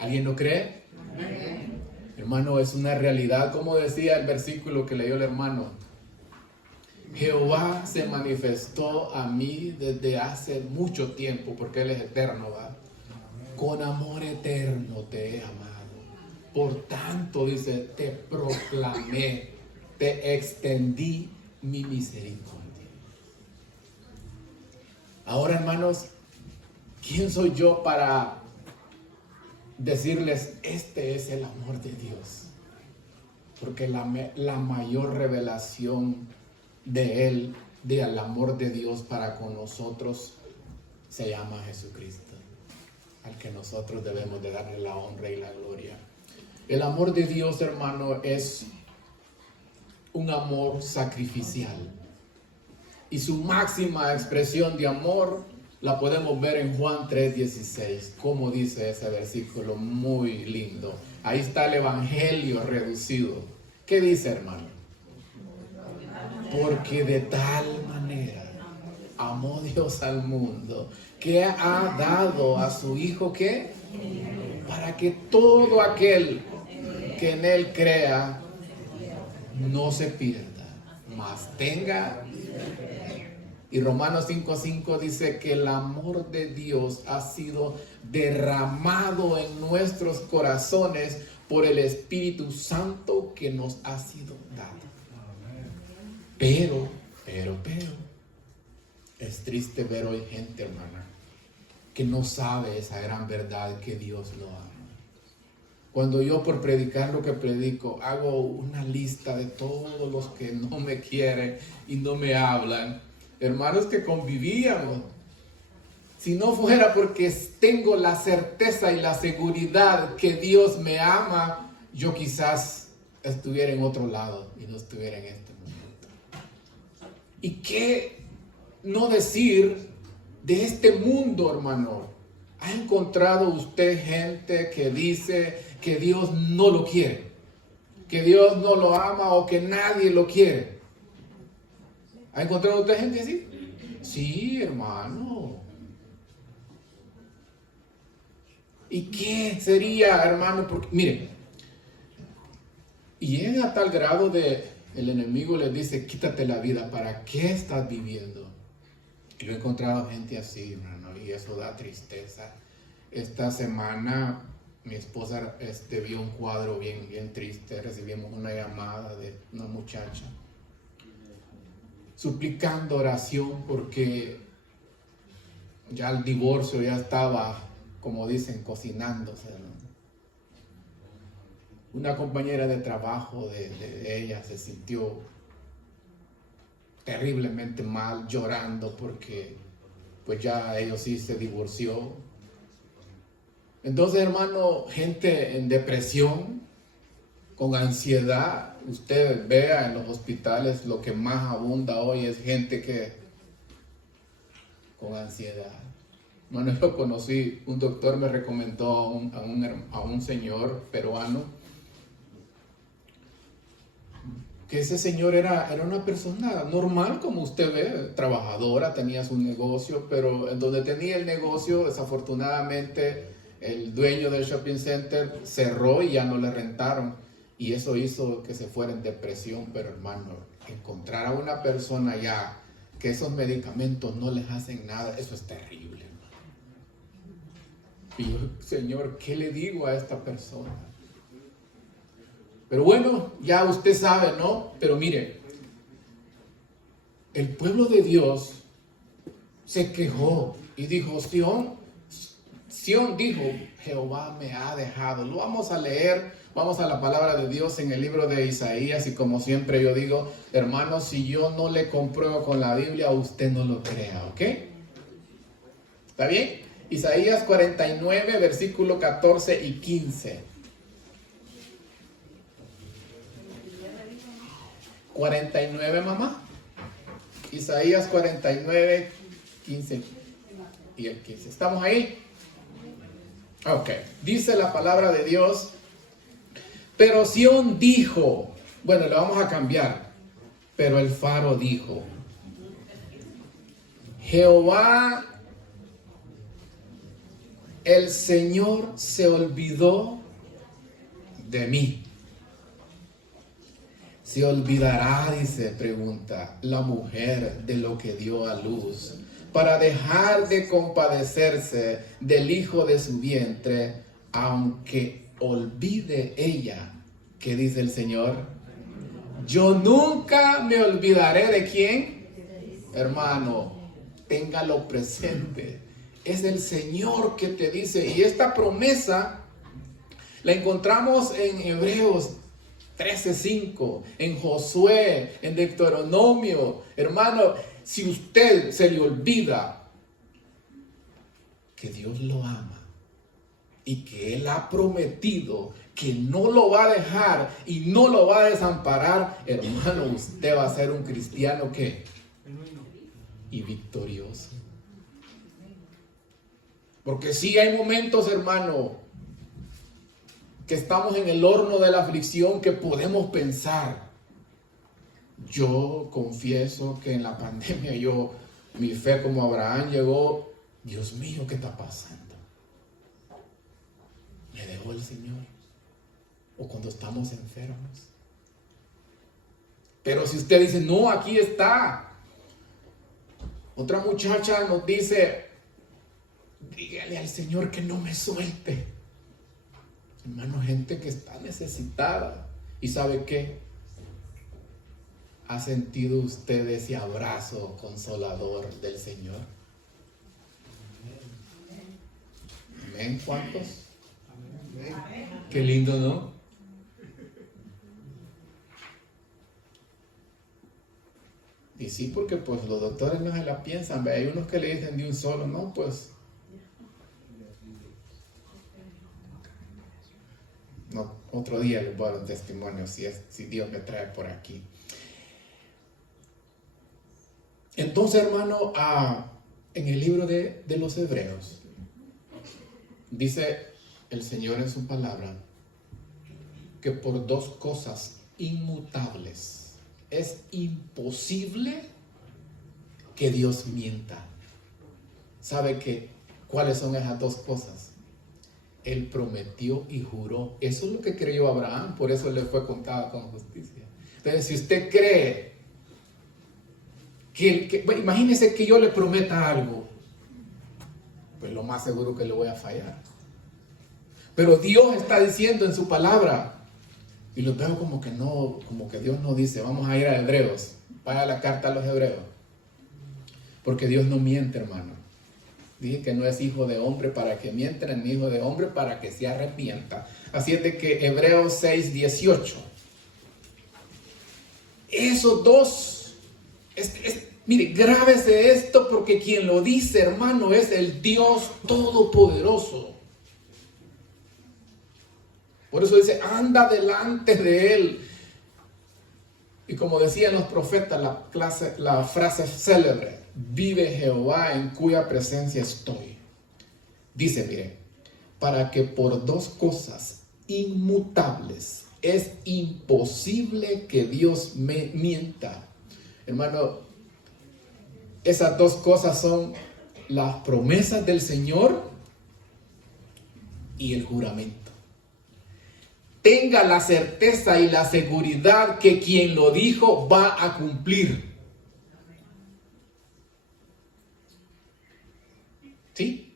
¿Alguien lo cree? Hermano, es una realidad, como decía el versículo que leyó el hermano. Jehová se manifestó a mí desde hace mucho tiempo, porque Él es eterno, ¿va? Con amor eterno te he amado. Por tanto, dice, te proclamé, te extendí mi misericordia. Ahora, hermanos, ¿quién soy yo para decirles, este es el amor de Dios? Porque la mayor revelación de Él, del amor de Dios para con nosotros, se llama Jesucristo, al que nosotros debemos de darle la honra y la gloria. El amor de Dios, hermano, es un amor sacrificial. Y su máxima expresión de amor la podemos ver en Juan 3:16. Como dice ese versículo muy lindo. Ahí está el evangelio reducido. ¿Qué dice, hermano? Porque de tal manera amó Dios al mundo, que ha dado a su Hijo, ¿qué? Para que todo aquel que en Él crea no se pierda, mas tenga. Y Romanos 5:5 dice que el amor de Dios ha sido derramado en nuestros corazones por el Espíritu Santo que nos ha sido dado. Pero, es triste ver hoy gente, hermana, que no sabe esa gran verdad que Dios lo ama. Cuando yo, por predicar lo que predico, hago una lista de todos los que no me quieren y no me hablan, hermanos que convivíamos, si no fuera porque tengo la certeza y la seguridad que Dios me ama, yo quizás estuviera en otro lado y no estuviera en este momento. ¿Y qué no decir de este mundo, hermano? ¿Ha encontrado usted gente que dice que Dios no lo quiere, que Dios no lo ama o que nadie lo quiere? ¿Ha encontrado usted gente así? Sí, hermano. ¿Y qué sería, hermano? Porque, mire, y llega a tal grado de el enemigo les dice, quítate la vida, ¿para qué estás viviendo? Yo he encontrado gente así, hermano, y eso da tristeza. Esta semana mi esposa vio un cuadro bien triste. Recibimos una llamada de una muchacha suplicando oración porque ya el divorcio ya estaba, como dicen, cocinándose, ¿no? Una compañera de trabajo de ella se sintió terriblemente mal, llorando porque pues ya ellos sí se divorció. Entonces, hermano, gente en depresión, con ansiedad. Usted vea en los hospitales lo que más abunda hoy es gente que con ansiedad. Bueno, yo conocí, un doctor me recomendó a un señor peruano, que ese señor era una persona normal, como usted ve, trabajadora, tenía su negocio, pero en donde tenía el negocio, desafortunadamente, el dueño del shopping center cerró y ya no le rentaron. Y eso hizo que se fuera en depresión. Pero, hermano, encontrar a una persona ya que esos medicamentos no les hacen nada, eso es terrible, hermano. Y yo, Señor, ¿qué le digo a esta persona? Pero bueno, ya usted sabe, ¿no? Pero mire, el pueblo de Dios se quejó y dijo, Sión dijo, Jehová me ha dejado. Lo vamos a leer, vamos a la palabra de Dios en el libro de Isaías. Y como siempre yo digo, hermanos, si yo no le compruebo con la Biblia, usted no lo crea, ¿ok? ¿Está bien? Isaías 49, versículo 14 y 15. 49, mamá. Isaías 49, 15 y el 15. ¿Estamos ahí? Ok. Dice la palabra de Dios. Pero Sión dijo. Bueno, le vamos a cambiar. Pero el faro dijo. Jehová el Señor se olvidó de mí. ¿Se olvidará, dice, pregunta, la mujer de lo que dio a luz, para dejar de compadecerse del hijo de su vientre, aunque olvide ella? ¿Qué dice el Señor? Yo nunca me olvidaré de quién. Hermano, téngalo presente. Es el Señor que te dice, y esta promesa la encontramos en Hebreos 13:5, en Josué, en Deuteronomio. Hermano, si usted se le olvida que Dios lo ama y que Él ha prometido que no lo va a dejar y no lo va a desamparar, hermano, usted va a ser un cristiano ¿qué? Y victorioso. Porque sí hay momentos, hermano, que estamos en el horno de la aflicción, que podemos pensar. Yo confieso que en la pandemia mi fe como Abraham llegó, Dios mío, ¿qué está pasando? ¿Me dejó el Señor? O cuando estamos enfermos. Pero si usted dice, no, aquí está. Otra muchacha nos dice, dígale al Señor que no me suelte. Hermano, gente que está necesitada. ¿Y sabe qué? ¿Ha sentido usted ese abrazo consolador del Señor? ¿Amén? ¿Cuántos? Amén. Qué lindo, ¿no? Y sí, porque pues los doctores no se la piensan. Hay unos que le dicen de un solo, no, pues no, otro día les voy a dar un testimonio si Dios me trae por aquí. Entonces, hermano, en el libro de los Hebreos, dice el Señor en su palabra que por dos cosas inmutables es imposible que Dios mienta. ¿Sabe cuáles son esas dos cosas? Él prometió y juró. Eso es lo que creyó Abraham, por eso le fue contado con justicia. Entonces, si usted cree bueno, imagínese que yo le prometa algo, pues lo más seguro que le voy a fallar. Pero Dios está diciendo en su palabra, y lo veo como que Dios no dice, vamos a ir a Hebreos, vaya la carta a los Hebreos, porque Dios no miente, hermano. Dije que no es hijo de hombre para que mienta, ni hijo de hombre para que se arrepienta. Así es de que Hebreos 6:18. Esos dos, mire, grábese esto, porque quien lo dice, hermano, es el Dios Todopoderoso. Por eso dice, anda delante de Él. Y como decían los profetas, la frase célebre, vive Jehová en cuya presencia estoy. Dice, mire, para que por dos cosas inmutables es imposible que Dios me mienta. Hermano, esas dos cosas son las promesas del Señor y el juramento. Tenga la certeza y la seguridad que quien lo dijo va a cumplir. ¿Sí?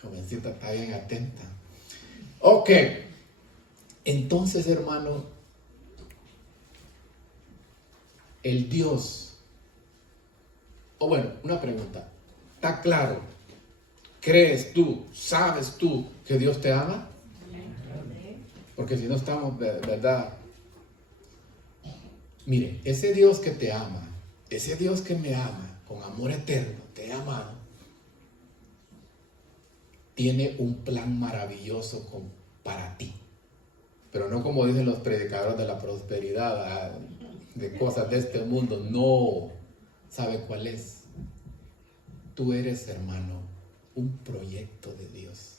Jovencita está bien atenta. Ok. Entonces, hermano, el Dios, una pregunta. ¿Está claro? ¿Crees tú, sabes tú que Dios te ama? Porque si no estamos, ¿verdad? Mire, ese Dios que te ama, ese Dios que me ama, con amor eterno, te ha amado, tiene un plan maravilloso para ti. Pero no como dicen los predicadores de la prosperidad, de cosas de este mundo. No. ¿Sabe cuál es? Tú eres, hermano, un proyecto de Dios.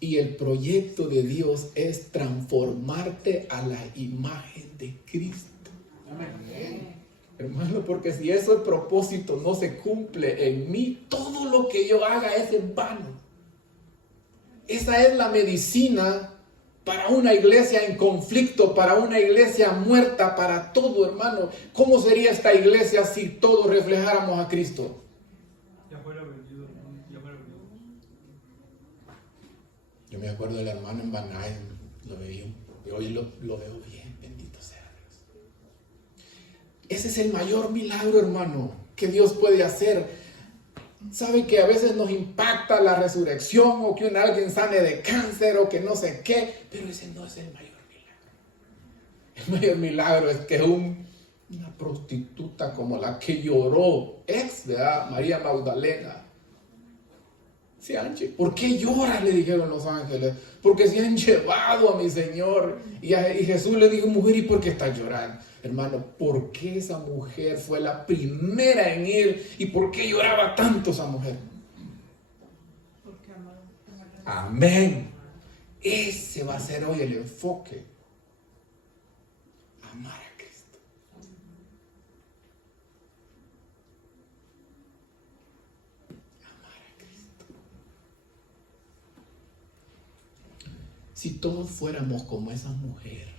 Y el proyecto de Dios es transformarte a la imagen de Cristo. Amén. Hermano, porque si ese propósito no se cumple en mí, todo lo que yo haga es en vano. Esa es la medicina para una iglesia en conflicto, para una iglesia muerta, para todo, hermano. ¿Cómo sería esta iglesia si todos reflejáramos a Cristo? Ya fuera vendido, ya fuera vendido. Yo me acuerdo del hermano en Banay, lo veía, y hoy lo veo bien, bendito sea Dios. Ese es el mayor milagro, hermano, que Dios puede hacer. Sabe que a veces nos impacta la resurrección o que alguien sane de cáncer o que no sé qué, pero ese no es el mayor milagro. El mayor milagro es que una prostituta como la que lloró, ¿verdad? María Magdalena. ¿Por qué lloras? Le dijeron los ángeles. Porque se han llevado a mi Señor. Y Jesús le dijo, mujer, ¿y por qué estás llorando? Hermano, ¿por qué esa mujer fue la primera en ir? ¿Y por qué lloraba tanto esa mujer? Porque amaba. Amén. Ese va a ser hoy el enfoque. Amar a Cristo. Amar a Cristo. Si todos fuéramos como esa mujer,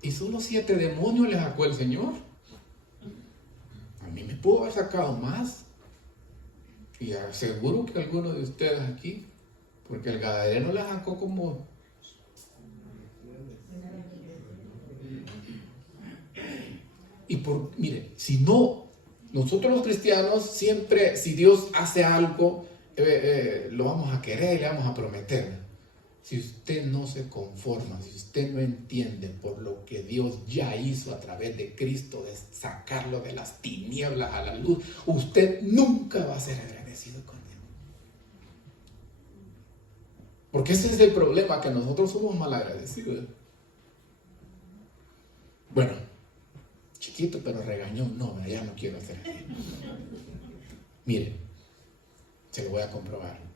y solo 7 demonios les sacó el Señor, a mí me pudo haber sacado más. Y aseguro que algunos de ustedes aquí, porque el gadareno les sacó como... Mire, si no, nosotros los cristianos siempre, si Dios hace algo, lo vamos a querer y le vamos a prometer. Si usted no se conforma, si usted no entiende por lo que Dios ya hizo a través de Cristo, de sacarlo de las tinieblas a la luz, usted nunca va a ser agradecido con Él. Porque ese es el problema, que nosotros somos mal agradecidos. Bueno, chiquito pero regañón, no, ya no quiero hacer así. Mire, se lo voy a comprobar.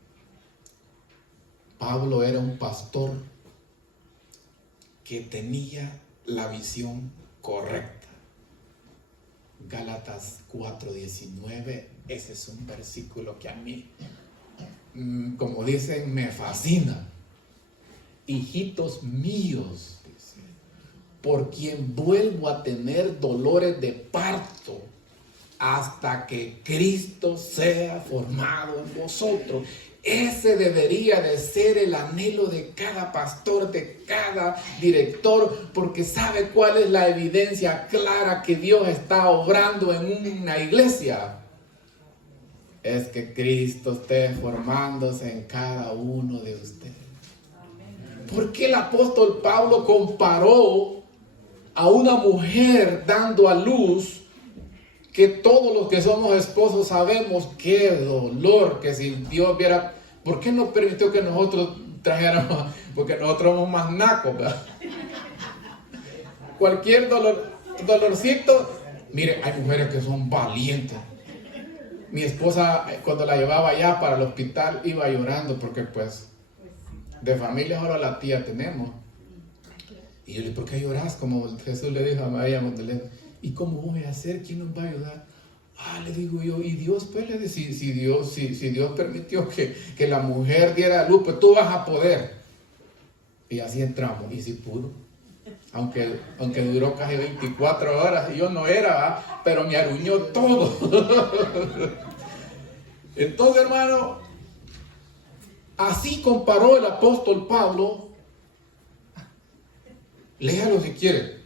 Pablo era un pastor que tenía la visión correcta. Gálatas 4:19, ese es un versículo que a mí, como dicen, me fascina. Hijitos míos, dice, por quien vuelvo a tener dolores de parto hasta que Cristo sea formado en vosotros. Ese debería de ser el anhelo de cada pastor, de cada director, porque sabe cuál es la evidencia clara que Dios está obrando en una iglesia. Es que Cristo esté formándose en cada uno de ustedes. ¿Por qué el apóstol Pablo comparó a una mujer dando a luz? Que todos los que somos esposos sabemos qué dolor que si Dios viera. ¿Por qué no permitió que nosotros trajéramos? Porque nosotros somos más nacos, ¿verdad? Cualquier dolorcito. Mire, hay mujeres que son valientes. Mi esposa, cuando la llevaba allá para el hospital, iba llorando porque pues de familia solo la tía tenemos. Y yo le dije, ¿por qué lloras? Como Jesús le dijo a María Magdalena. ¿Y cómo voy a hacer? ¿Quién nos va a ayudar? Le digo yo, y Dios, pues le decía, si Dios permitió que la mujer diera luz, pues tú vas a poder. Y así entramos, y sí pudo. Aunque duró casi 24 horas, y yo no era, ¿verdad? Pero me aruñó todo. Entonces, hermano, así comparó el apóstol Pablo. Léalo si quiere.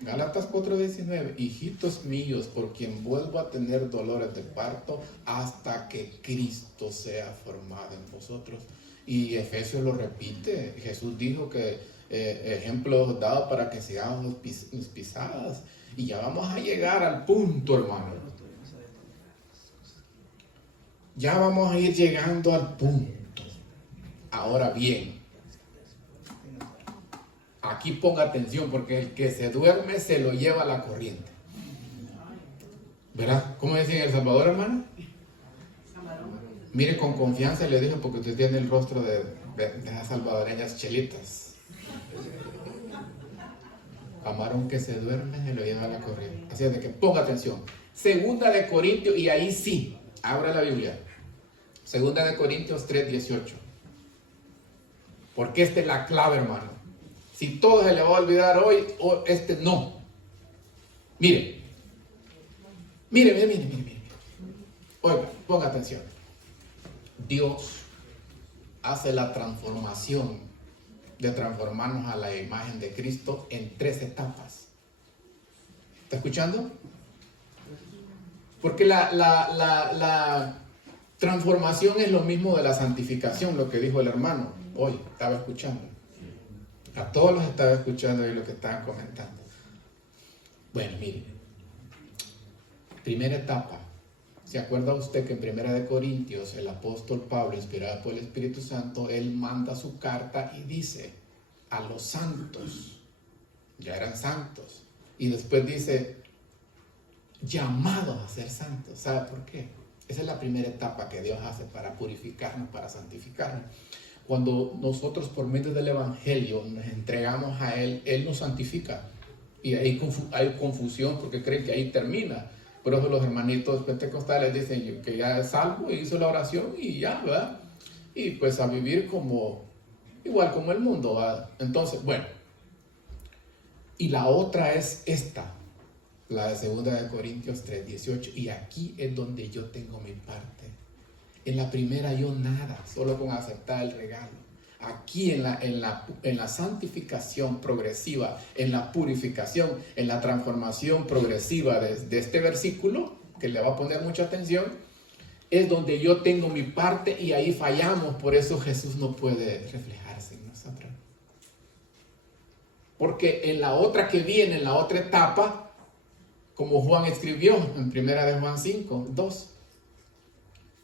Gálatas 4:19, hijitos míos, por quien vuelvo a tener dolores de parto hasta que Cristo sea formado en vosotros. Y Efesios lo repite. Jesús dijo que ejemplos dados para que sigamos mis pisadas. Y ya vamos a llegar al punto, hermano. Ya vamos a ir llegando al punto. Ahora bien, aquí ponga atención, porque el que se duerme se lo lleva la corriente. ¿Verdad? ¿Cómo dicen en El Salvador, hermano? Mire, con confianza le digo, porque usted tiene el rostro de esas salvadoreñas chelitas. Amar aunque se duerme, se lo lleva a la corriente. Así es de que ponga atención. Segunda de Corintios, y ahí sí, abra la Biblia. Segunda de Corintios 3:18. Porque esta es la clave, hermano. Si todo se le va a olvidar hoy, este no. Mire. Oiga, ponga atención. Dios hace la transformación de transformarnos a la imagen de Cristo en 3 etapas. ¿Está escuchando? Porque la transformación es lo mismo de la santificación, lo que dijo el hermano. Hoy estaba escuchando. A todos los estaba escuchando y lo que estaban comentando. Bueno, mire. Primera etapa. ¿Se acuerda usted que en Primera de Corintios el apóstol Pablo, inspirado por el Espíritu Santo, él manda su carta y dice a los santos, ya eran santos, y después dice llamados a ser santos? ¿Sabe por qué? Esa es la primera etapa que Dios hace para purificarnos, para santificarnos. Cuando nosotros por medio del Evangelio nos entregamos a Él, Él nos santifica. Y hay confusión porque creen que ahí termina. Por eso los hermanitos pentecostales dicen que ya es salvo, hizo la oración y ya, ¿verdad? Y pues a vivir igual como el mundo, ¿verdad? Entonces, bueno. Y la otra es esta, la de 2 Corintios 3:18. Y aquí es donde yo tengo mi parte. En la primera yo nada, solo con aceptar el regalo. Aquí en la santificación progresiva, en la purificación, en la transformación progresiva de este versículo, que le va a poner mucha atención, es donde yo tengo mi parte y ahí fallamos. Por eso Jesús no puede reflejarse en nosotros. Porque en la otra que viene, en la otra etapa, como Juan escribió en 1 de Juan 5:2,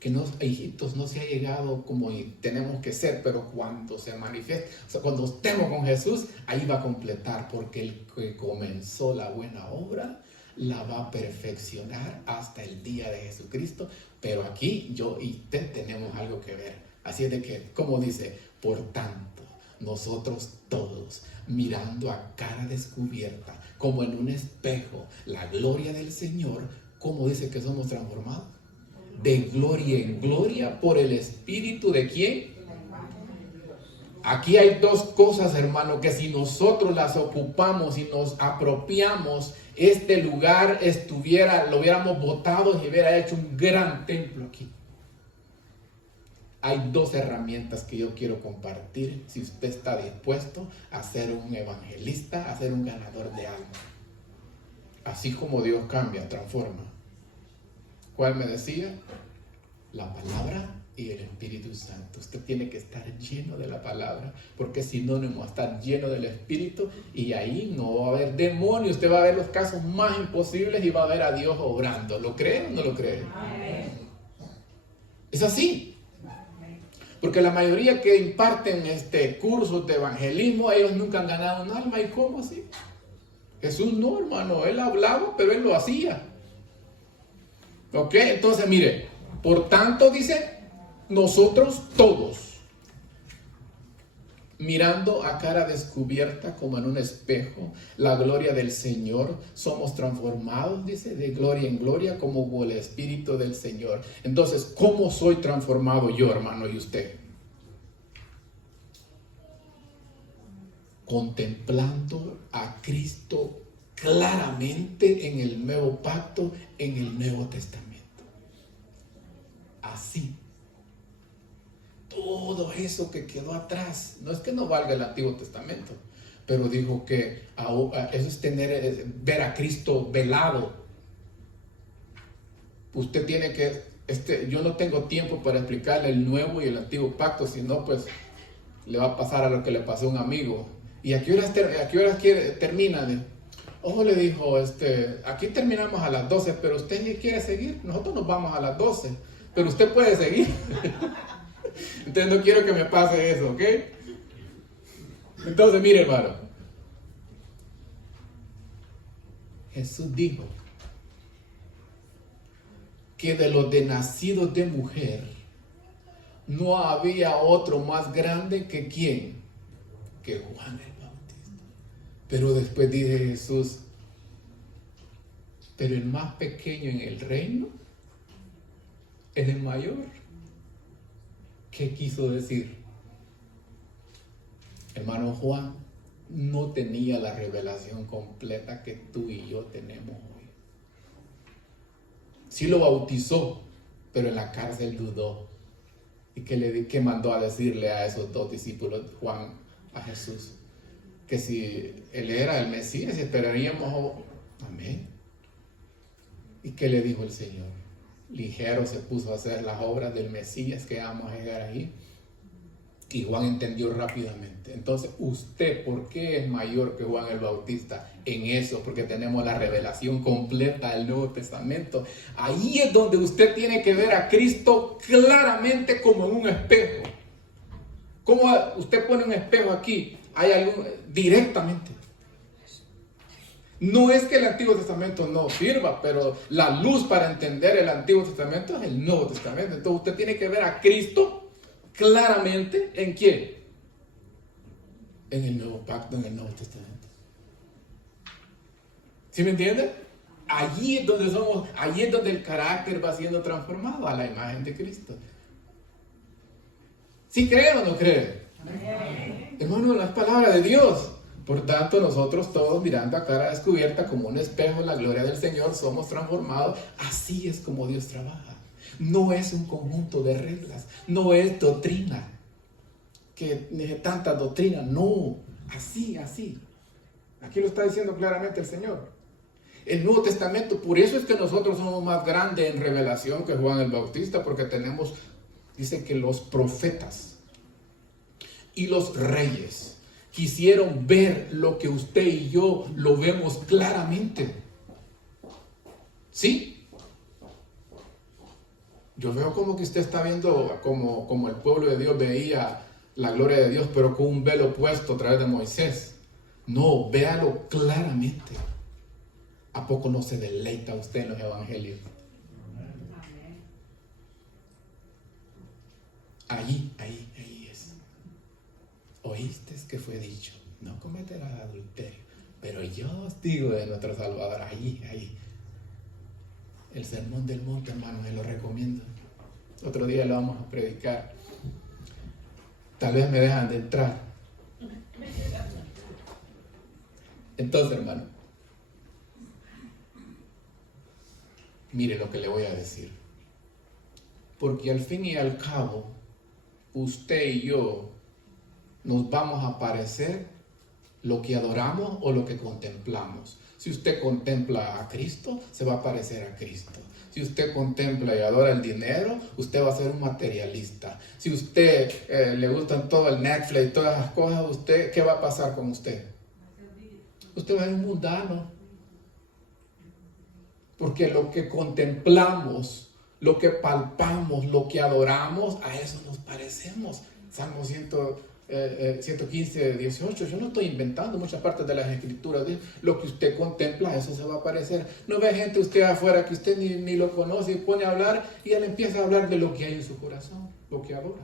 que hijitos, no se ha llegado como tenemos que ser, pero cuando se manifieste, o sea, cuando estemos con Jesús, ahí va a completar, porque el que comenzó la buena obra, la va a perfeccionar hasta el día de Jesucristo. Pero aquí yo y usted tenemos algo que ver. Así es de que, como dice, por tanto, nosotros todos, mirando a cara descubierta, como en un espejo, la gloria del Señor, ¿cómo dice que somos transformados? De gloria en gloria por el Espíritu ¿de quién? Aquí hay 2 cosas, hermano, que si nosotros las ocupamos y nos apropiamos, este lugar lo hubiéramos botado y hubiera hecho un gran templo aquí. Hay 2 herramientas que yo quiero compartir si usted está dispuesto a ser un evangelista, a ser un ganador de alma. Así como Dios cambia, transforma. ¿Cuál me decía? La palabra y el Espíritu Santo. Usted tiene que estar lleno de la palabra, porque si no, no vamos a estar lleno del Espíritu, y ahí no va a haber demonios. Usted va a ver los casos más imposibles y va a ver a Dios obrando. ¿Lo cree o no lo cree? Amén. Es así. Porque la mayoría que imparten cursos de evangelismo, ellos nunca han ganado un alma. ¿Y cómo así? Jesús no, hermano. Él hablaba, pero Él lo hacía. ¿Ok? Entonces, mire, por tanto, dice, nosotros todos, mirando a cara descubierta como en un espejo la gloria del Señor, somos transformados, dice, de gloria en gloria como por el Espíritu del Señor. Entonces, ¿cómo soy transformado yo, hermano, y usted? Contemplando a Cristo claramente en el nuevo pacto, en el Nuevo Testamento. Así. Todo eso que quedó atrás, no es que no valga el Antiguo Testamento, pero dijo que eso es ver a Cristo velado. Usted tiene que, yo no tengo tiempo para explicarle el Nuevo y el Antiguo Pacto, si no, pues le va a pasar a lo que le pasó a un amigo. ¿Y a qué horas termina? Ojo, le dijo, aquí terminamos a las 12, pero usted quiere seguir. Nosotros nos vamos a las 12, pero usted puede seguir. Entonces no quiero que me pase eso, ¿ok? Entonces, mire, hermano. Jesús dijo que de los de nacidos de mujer no había otro más grande que ¿quién? Que Juan el Bautista. Pero después dice Jesús, pero el más pequeño en el reino es el mayor. ¿Qué quiso decir? Hermano Juan no tenía la revelación completa que tú y yo tenemos hoy. Sí lo bautizó, pero en la cárcel dudó. ¿Y qué mandó a decirle a esos dos discípulos, Juan, a Jesús? Que si él era el Mesías, esperaríamos. Amén. ¿Y qué le dijo el Señor? Ligero se puso a hacer las obras del Mesías, que vamos a llegar ahí. Y Juan entendió rápidamente. Entonces, ¿usted por qué es mayor que Juan el Bautista en eso? Porque tenemos la revelación completa del Nuevo Testamento. Ahí es donde usted tiene que ver a Cristo claramente como en un espejo. Como usted pone un espejo aquí, hay algo directamente. No es que el Antiguo Testamento no sirva, pero la luz para entender el Antiguo Testamento es el Nuevo Testamento. Entonces usted tiene que ver a Cristo claramente, ¿en quién? En el Nuevo Pacto, en el Nuevo Testamento. ¿Sí me entiende? Allí es donde el carácter va siendo transformado a la imagen de Cristo. ¿Sí cree o no cree? Hermano, las palabras de Dios. Por tanto, nosotros todos mirando a cara descubierta como un espejo la gloria del Señor, somos transformados. Así es como Dios trabaja. No es un conjunto de reglas, no es doctrina, que tanta doctrina, no, así. Aquí lo está diciendo claramente el Señor. El Nuevo Testamento, por eso es que nosotros somos más grandes en revelación que Juan el Bautista, porque tenemos, dice que los profetas y los reyes quisieron ver lo que usted y yo lo vemos claramente. ¿Sí? Yo veo como que usted está viendo como el pueblo de Dios veía la gloria de Dios, pero con un velo puesto a través de Moisés. No, véalo claramente. ¿A poco no se deleita usted en los evangelios? Ahí es. Oíste que fue dicho, no cometerás adulterio, pero yo os digo de nuestro Salvador, ahí. El sermón del monte, hermano, me lo recomiendo. Otro día lo vamos a predicar. Tal vez me dejan de entrar. Entonces, hermano, mire lo que le voy a decir. Porque al fin y al cabo, usted y yo nos vamos a parecer lo que adoramos o lo que contemplamos. Si usted contempla a Cristo, se va a parecer a Cristo. Si usted contempla y adora el dinero, usted va a ser un materialista. Si usted le gustan todo el Netflix y todas esas cosas, ¿qué va a pasar con usted? Usted va a ser un mundano. Porque lo que contemplamos, lo que palpamos, lo que adoramos, a eso nos parecemos. Salmo 115, 18. Yo no estoy inventando muchas partes de las escrituras. Lo que usted contempla, eso se va a parecer. No ve gente usted afuera que usted ni lo conoce y pone a hablar y él empieza a hablar de lo que hay en su corazón, lo que adora.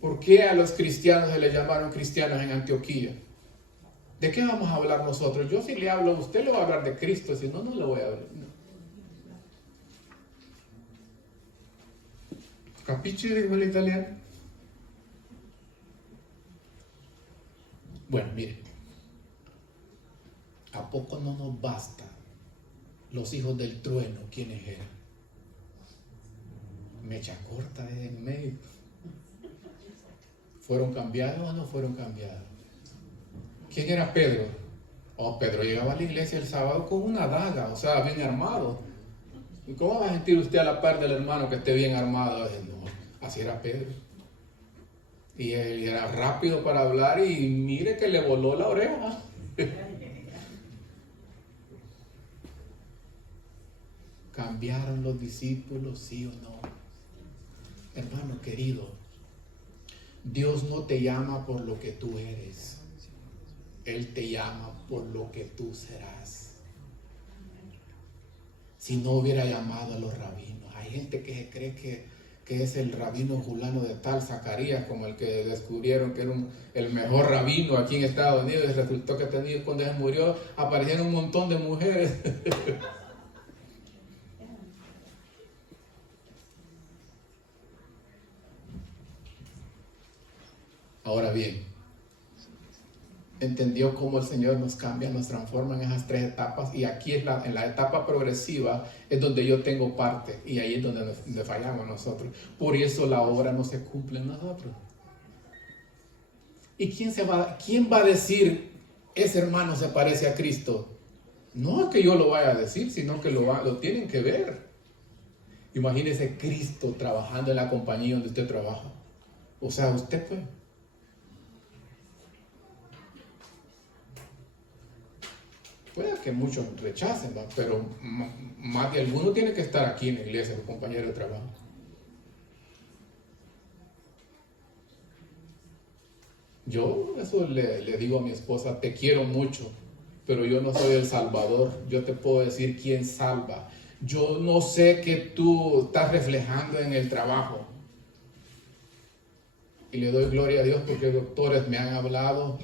¿Por qué a los cristianos se les llamaron cristianos en Antioquía? ¿De qué vamos a hablar nosotros? Yo si le hablo a usted, le voy a hablar de Cristo, si no, no le voy a hablar. No. ¿Capisci? Dijo el italiano. Bueno, mire, ¿a poco no nos basta los hijos del trueno? ¿Quiénes eran? Mecha corta desde en medio. ¿Fueron cambiados o no fueron cambiados? ¿Quién era Pedro? Oh, Pedro llegaba a la iglesia el sábado con una daga, o sea, bien armado. ¿Y cómo va a sentir usted a la par del hermano que esté bien armado? No, así era Pedro. Y él era rápido para hablar y mire que le voló la oreja. ¿Cambiaron los discípulos, sí o no? Hermano querido, Dios no te llama por lo que tú eres. Él te llama por lo que tú serás. Si no hubiera llamado a los rabinos, hay gente que se cree que es el rabino fulano de tal, Zacarías, como el que descubrieron que era el mejor rabino aquí en Estados Unidos, y resultó que cuando él murió aparecieron un montón de mujeres. Ahora bien, entendió cómo el Señor nos cambia, nos transforma en esas tres etapas, y aquí en la etapa progresiva es donde yo tengo parte, y ahí es donde fallamos nosotros. Por eso la obra no se cumple en nosotros. ¿Y quién va a decir, ese hermano se parece a Cristo? No es que yo lo vaya a decir, sino que lo tienen que ver. Imagínese Cristo trabajando en la compañía donde usted trabaja. O sea, usted pues. Puede que muchos rechacen, ¿va? Pero más de alguno tiene que estar aquí en la iglesia, su compañero de trabajo. Yo eso le digo a mi esposa, te quiero mucho, pero yo no soy el Salvador. Yo te puedo decir quién salva. Yo no sé qué tú estás reflejando en el trabajo. Y le doy gloria a Dios porque doctores me han hablado.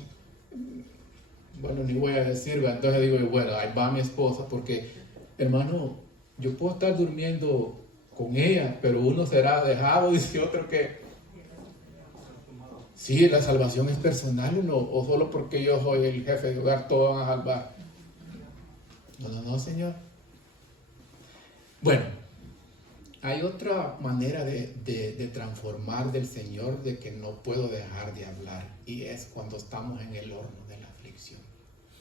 Bueno, ni voy a decir, entonces digo, bueno, ahí va mi esposa, porque, hermano, yo puedo estar durmiendo con ella, pero uno será dejado, dice otro que... Sí, la salvación es personal, o solo porque yo soy el jefe de hogar, todos van a salvar. No, Señor. Bueno, hay otra manera de transformar del Señor, de que no puedo dejar de hablar, y es cuando estamos en el horno de la aflicción,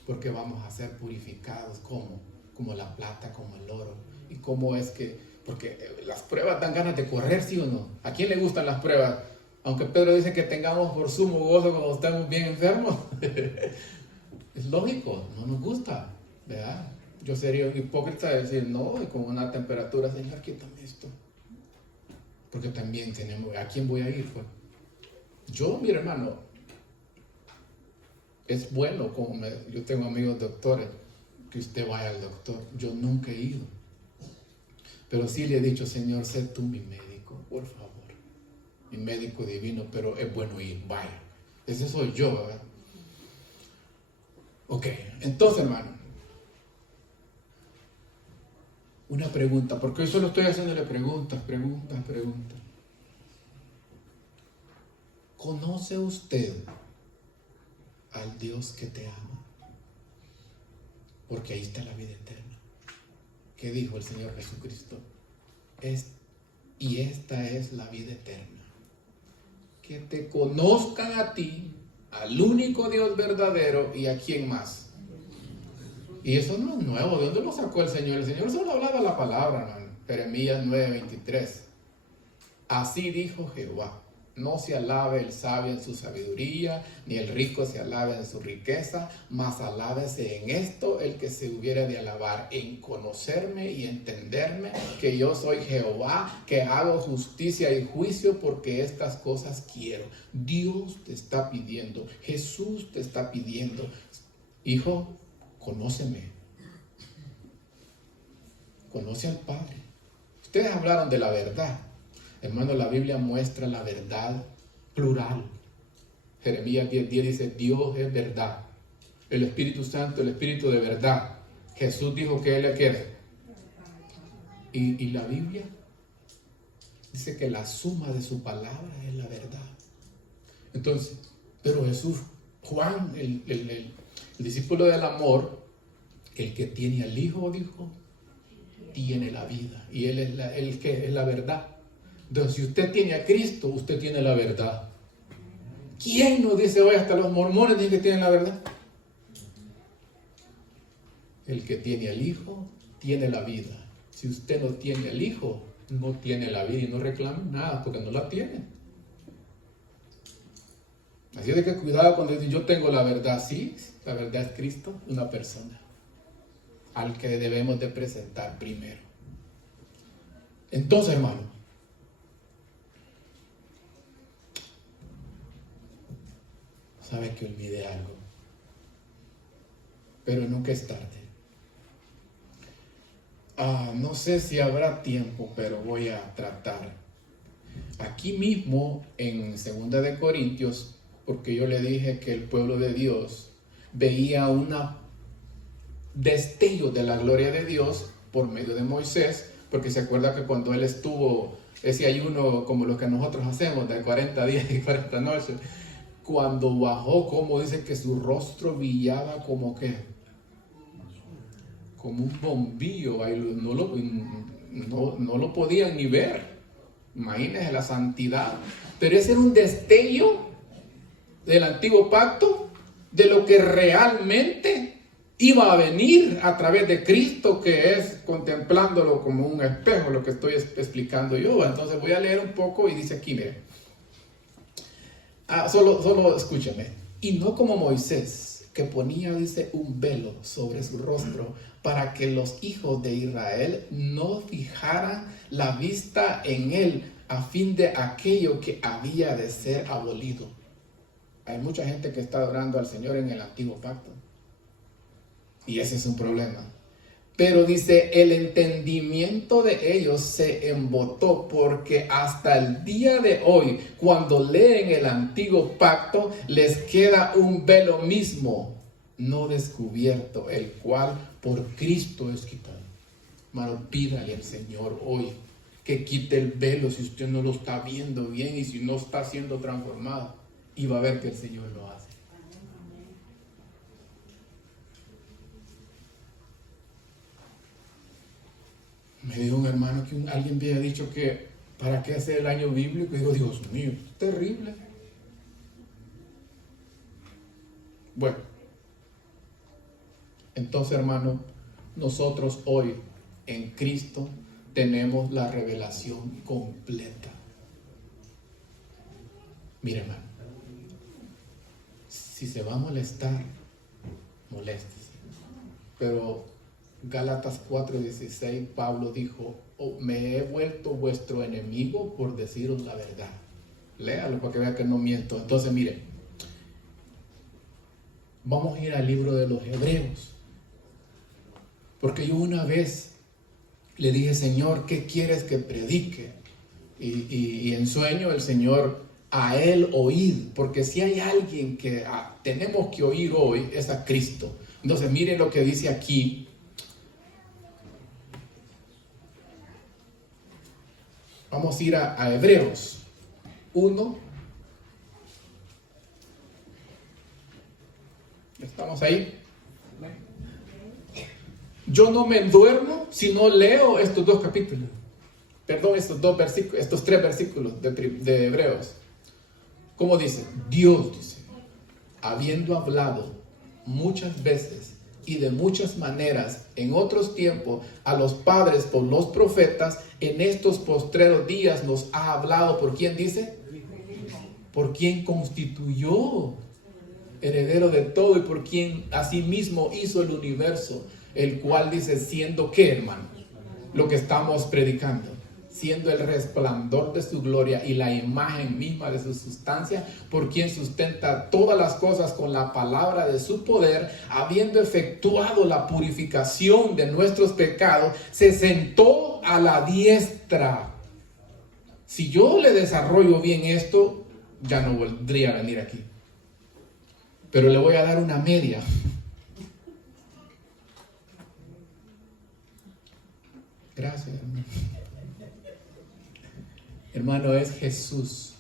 porque vamos a ser purificados como la plata, como el oro. Y cómo es que, porque las pruebas dan ganas de correr, ¿sí o no? ¿A quién le gustan las pruebas? Aunque Pedro dice que tengamos por sumo gozo cuando estamos bien enfermos. Es lógico, no nos gusta, ¿verdad? Yo sería un hipócrita de decir, no, y con una temperatura, Señor, quítame esto. Porque también tenemos, ¿a quién voy a ir? Pues yo, mi hermano, es bueno, yo tengo amigos doctores, que usted vaya al doctor. Yo nunca he ido. Pero sí le he dicho, Señor, sé tú mi médico, por favor. Mi médico divino, pero es bueno ir, vaya. Ese soy yo, ¿verdad? Ok, entonces, hermano, una pregunta, porque hoy solo estoy haciéndole preguntas. ¿Conoce usted al Dios que te ama? Porque ahí está la vida eterna. ¿Qué dijo el Señor Jesucristo? Y esta es la vida eterna, que te conozcan a ti, al único Dios verdadero, y a quién más. Y eso no es nuevo. ¿De dónde lo sacó el Señor? El Señor solo hablaba la palabra, hermano. Jeremías 9:23. Así dijo Jehová: no se alabe el sabio en su sabiduría, ni el rico se alabe en su riqueza, mas alábese en esto el que se hubiera de alabar, en conocerme y entenderme, que yo soy Jehová, que hago justicia y juicio, porque estas cosas quiero. Dios te está pidiendo, Jesús te está pidiendo, hijo, conóceme, conoce al Padre. Ustedes hablaron de la verdad. Hermano, la Biblia muestra la verdad plural. Jeremías 10:10 dice, Dios es verdad. El Espíritu Santo, el Espíritu de verdad. Jesús dijo que Él es ¿qué? Y la Biblia dice que la suma de su palabra es la verdad. Entonces, pero Jesús, Juan, el discípulo del amor, el que tiene al Hijo, dijo, tiene la vida. Y Él es el que es la verdad. Entonces, si usted tiene a Cristo, usted tiene la verdad. ¿Quién nos dice hoy? Hasta los mormones dicen que tienen la verdad. El que tiene al Hijo, tiene la vida. Si usted no tiene al Hijo, no tiene la vida, y no reclame nada porque no la tiene. Así de que cuidado cuando dicen yo tengo la verdad. Sí, la verdad es Cristo, una persona al que debemos de presentar primero. Entonces, hermano, sabe que olvidé algo, pero nunca es tarde. No sé si habrá tiempo, pero voy a tratar. aquí mismo en 2 de Corintios, porque yo le dije que el pueblo de Dios veía una destello de la gloria de Dios por medio de Moisés, porque se acuerda que cuando él estuvo ese ayuno como lo que nosotros hacemos de 40 días y 40 noches, cuando bajó, como dice que su rostro brillaba como que como un bombillo, no lo podían ni ver. Imagínense la santidad, pero ese era un destello del antiguo pacto de lo que realmente iba a venir a través de Cristo, que es contemplándolo como un espejo, lo que estoy explicando yo. Entonces voy a leer un poco y dice aquí, mire, solo escúchame. Y no como Moisés, que ponía, dice, un velo sobre su rostro para que los hijos de Israel no fijaran la vista en él a fin de aquello que había de ser abolido. Hay mucha gente que está adorando al Señor en el antiguo pacto. Y ese es un problema. Pero dice, el entendimiento de ellos se embotó, porque hasta el día de hoy, cuando leen el antiguo pacto, les queda un velo mismo, no descubierto, el cual por Cristo es quitado. Hermano, pídale al Señor hoy que quite el velo si usted no lo está viendo bien y si no está siendo transformado. Y va a ver que el Señor lo hace. Me dijo un hermano que alguien había dicho que ¿para qué hacer el año bíblico? Y digo, Dios mío, terrible. Bueno, entonces, hermano, nosotros hoy en Cristo tenemos la revelación completa. Mire, hermano, si se va a molestar, moléstese. Pero Gálatas 4:16, Pablo dijo, me he vuelto vuestro enemigo por deciros la verdad. Léalo para que vea que no miento. Entonces, mire, vamos a ir al libro de los Hebreos. Porque yo una vez le dije, Señor, ¿qué quieres que predique? Y en sueño el Señor, a Él oír. Porque si hay alguien que tenemos que oír hoy, es a Cristo. Entonces, mire lo que dice aquí. Vamos a ir a Hebreos 1. ¿Estamos ahí? Yo no me duermo si no leo estos dos capítulos. Perdón, estos 3 versículos de Hebreos. ¿Cómo dice? Dios dice, habiendo hablado muchas veces y de muchas maneras en otros tiempos a los padres por los profetas, en estos postreros días nos ha hablado. ¿Por quién dice? Por quien constituyó heredero de todo y por quien asimismo hizo el universo, el cual dice, siendo ¿qué, hermano? Lo que estamos predicando, siendo el resplandor de su gloria y la imagen misma de su sustancia, por quien sustenta todas las cosas con la palabra de su poder, habiendo efectuado la purificación de nuestros pecados, se sentó a la diestra. Si yo le desarrollo bien esto, ya no volvería a venir aquí. Pero le voy a dar una media. Gracias, hermano. Hermano, es Jesús.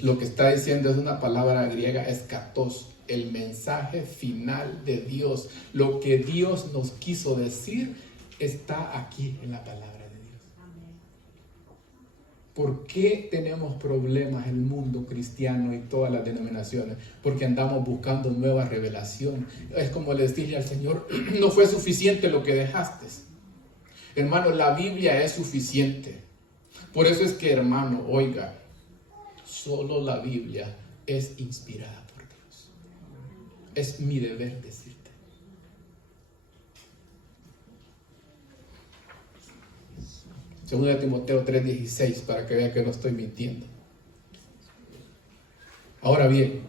Lo que está diciendo es una palabra griega, eschatos, el mensaje final de Dios. Lo que Dios nos quiso decir está aquí en la palabra de Dios. ¿Por qué tenemos problemas en el mundo cristiano y todas las denominaciones? Porque andamos buscando nueva revelación. Es como le decirle al Señor, no fue suficiente lo que dejaste. Hermano, la Biblia es suficiente. Por eso es que, hermano, oiga, solo la Biblia es inspirada por Dios. Es mi deber decirte. Segunda de Timoteo 3:16, para que vea que no estoy mintiendo. Ahora bien,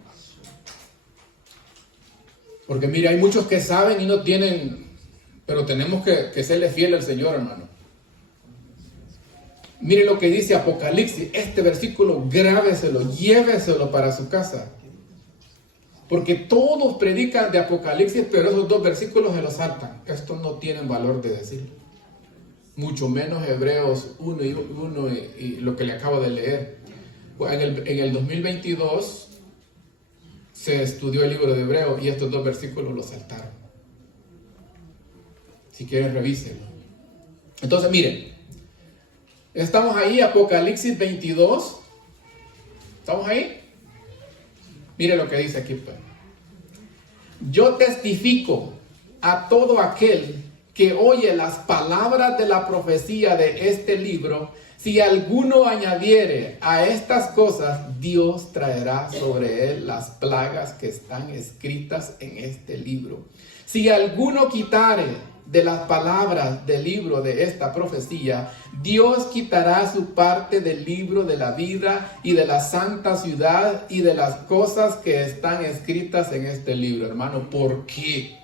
porque mire, hay muchos que saben y no tienen, pero tenemos que serle fiel al Señor, hermano. Mire lo que dice Apocalipsis. Este versículo, grábeselo, lléveselo para su casa. Porque todos predican de Apocalipsis, pero esos dos versículos se los saltan. Estos no tienen valor de decir. Mucho menos Hebreos 1 y lo que le acabo de leer. En el 2022 se estudió el libro de Hebreos y estos dos versículos los saltaron. Si quieren, revísenlo. Entonces, miren. Estamos ahí, Apocalipsis 22. ¿Estamos ahí? Mire lo que dice aquí, pues. Yo testifico a todo aquel que oye las palabras de la profecía de este libro. Si alguno añadiere a estas cosas, Dios traerá sobre él las plagas que están escritas en este libro. Si alguno quitare de las palabras del libro de esta profecía, Dios quitará su parte del libro de la vida y de la santa ciudad y de las cosas que están escritas en este libro. Hermano, ¿por qué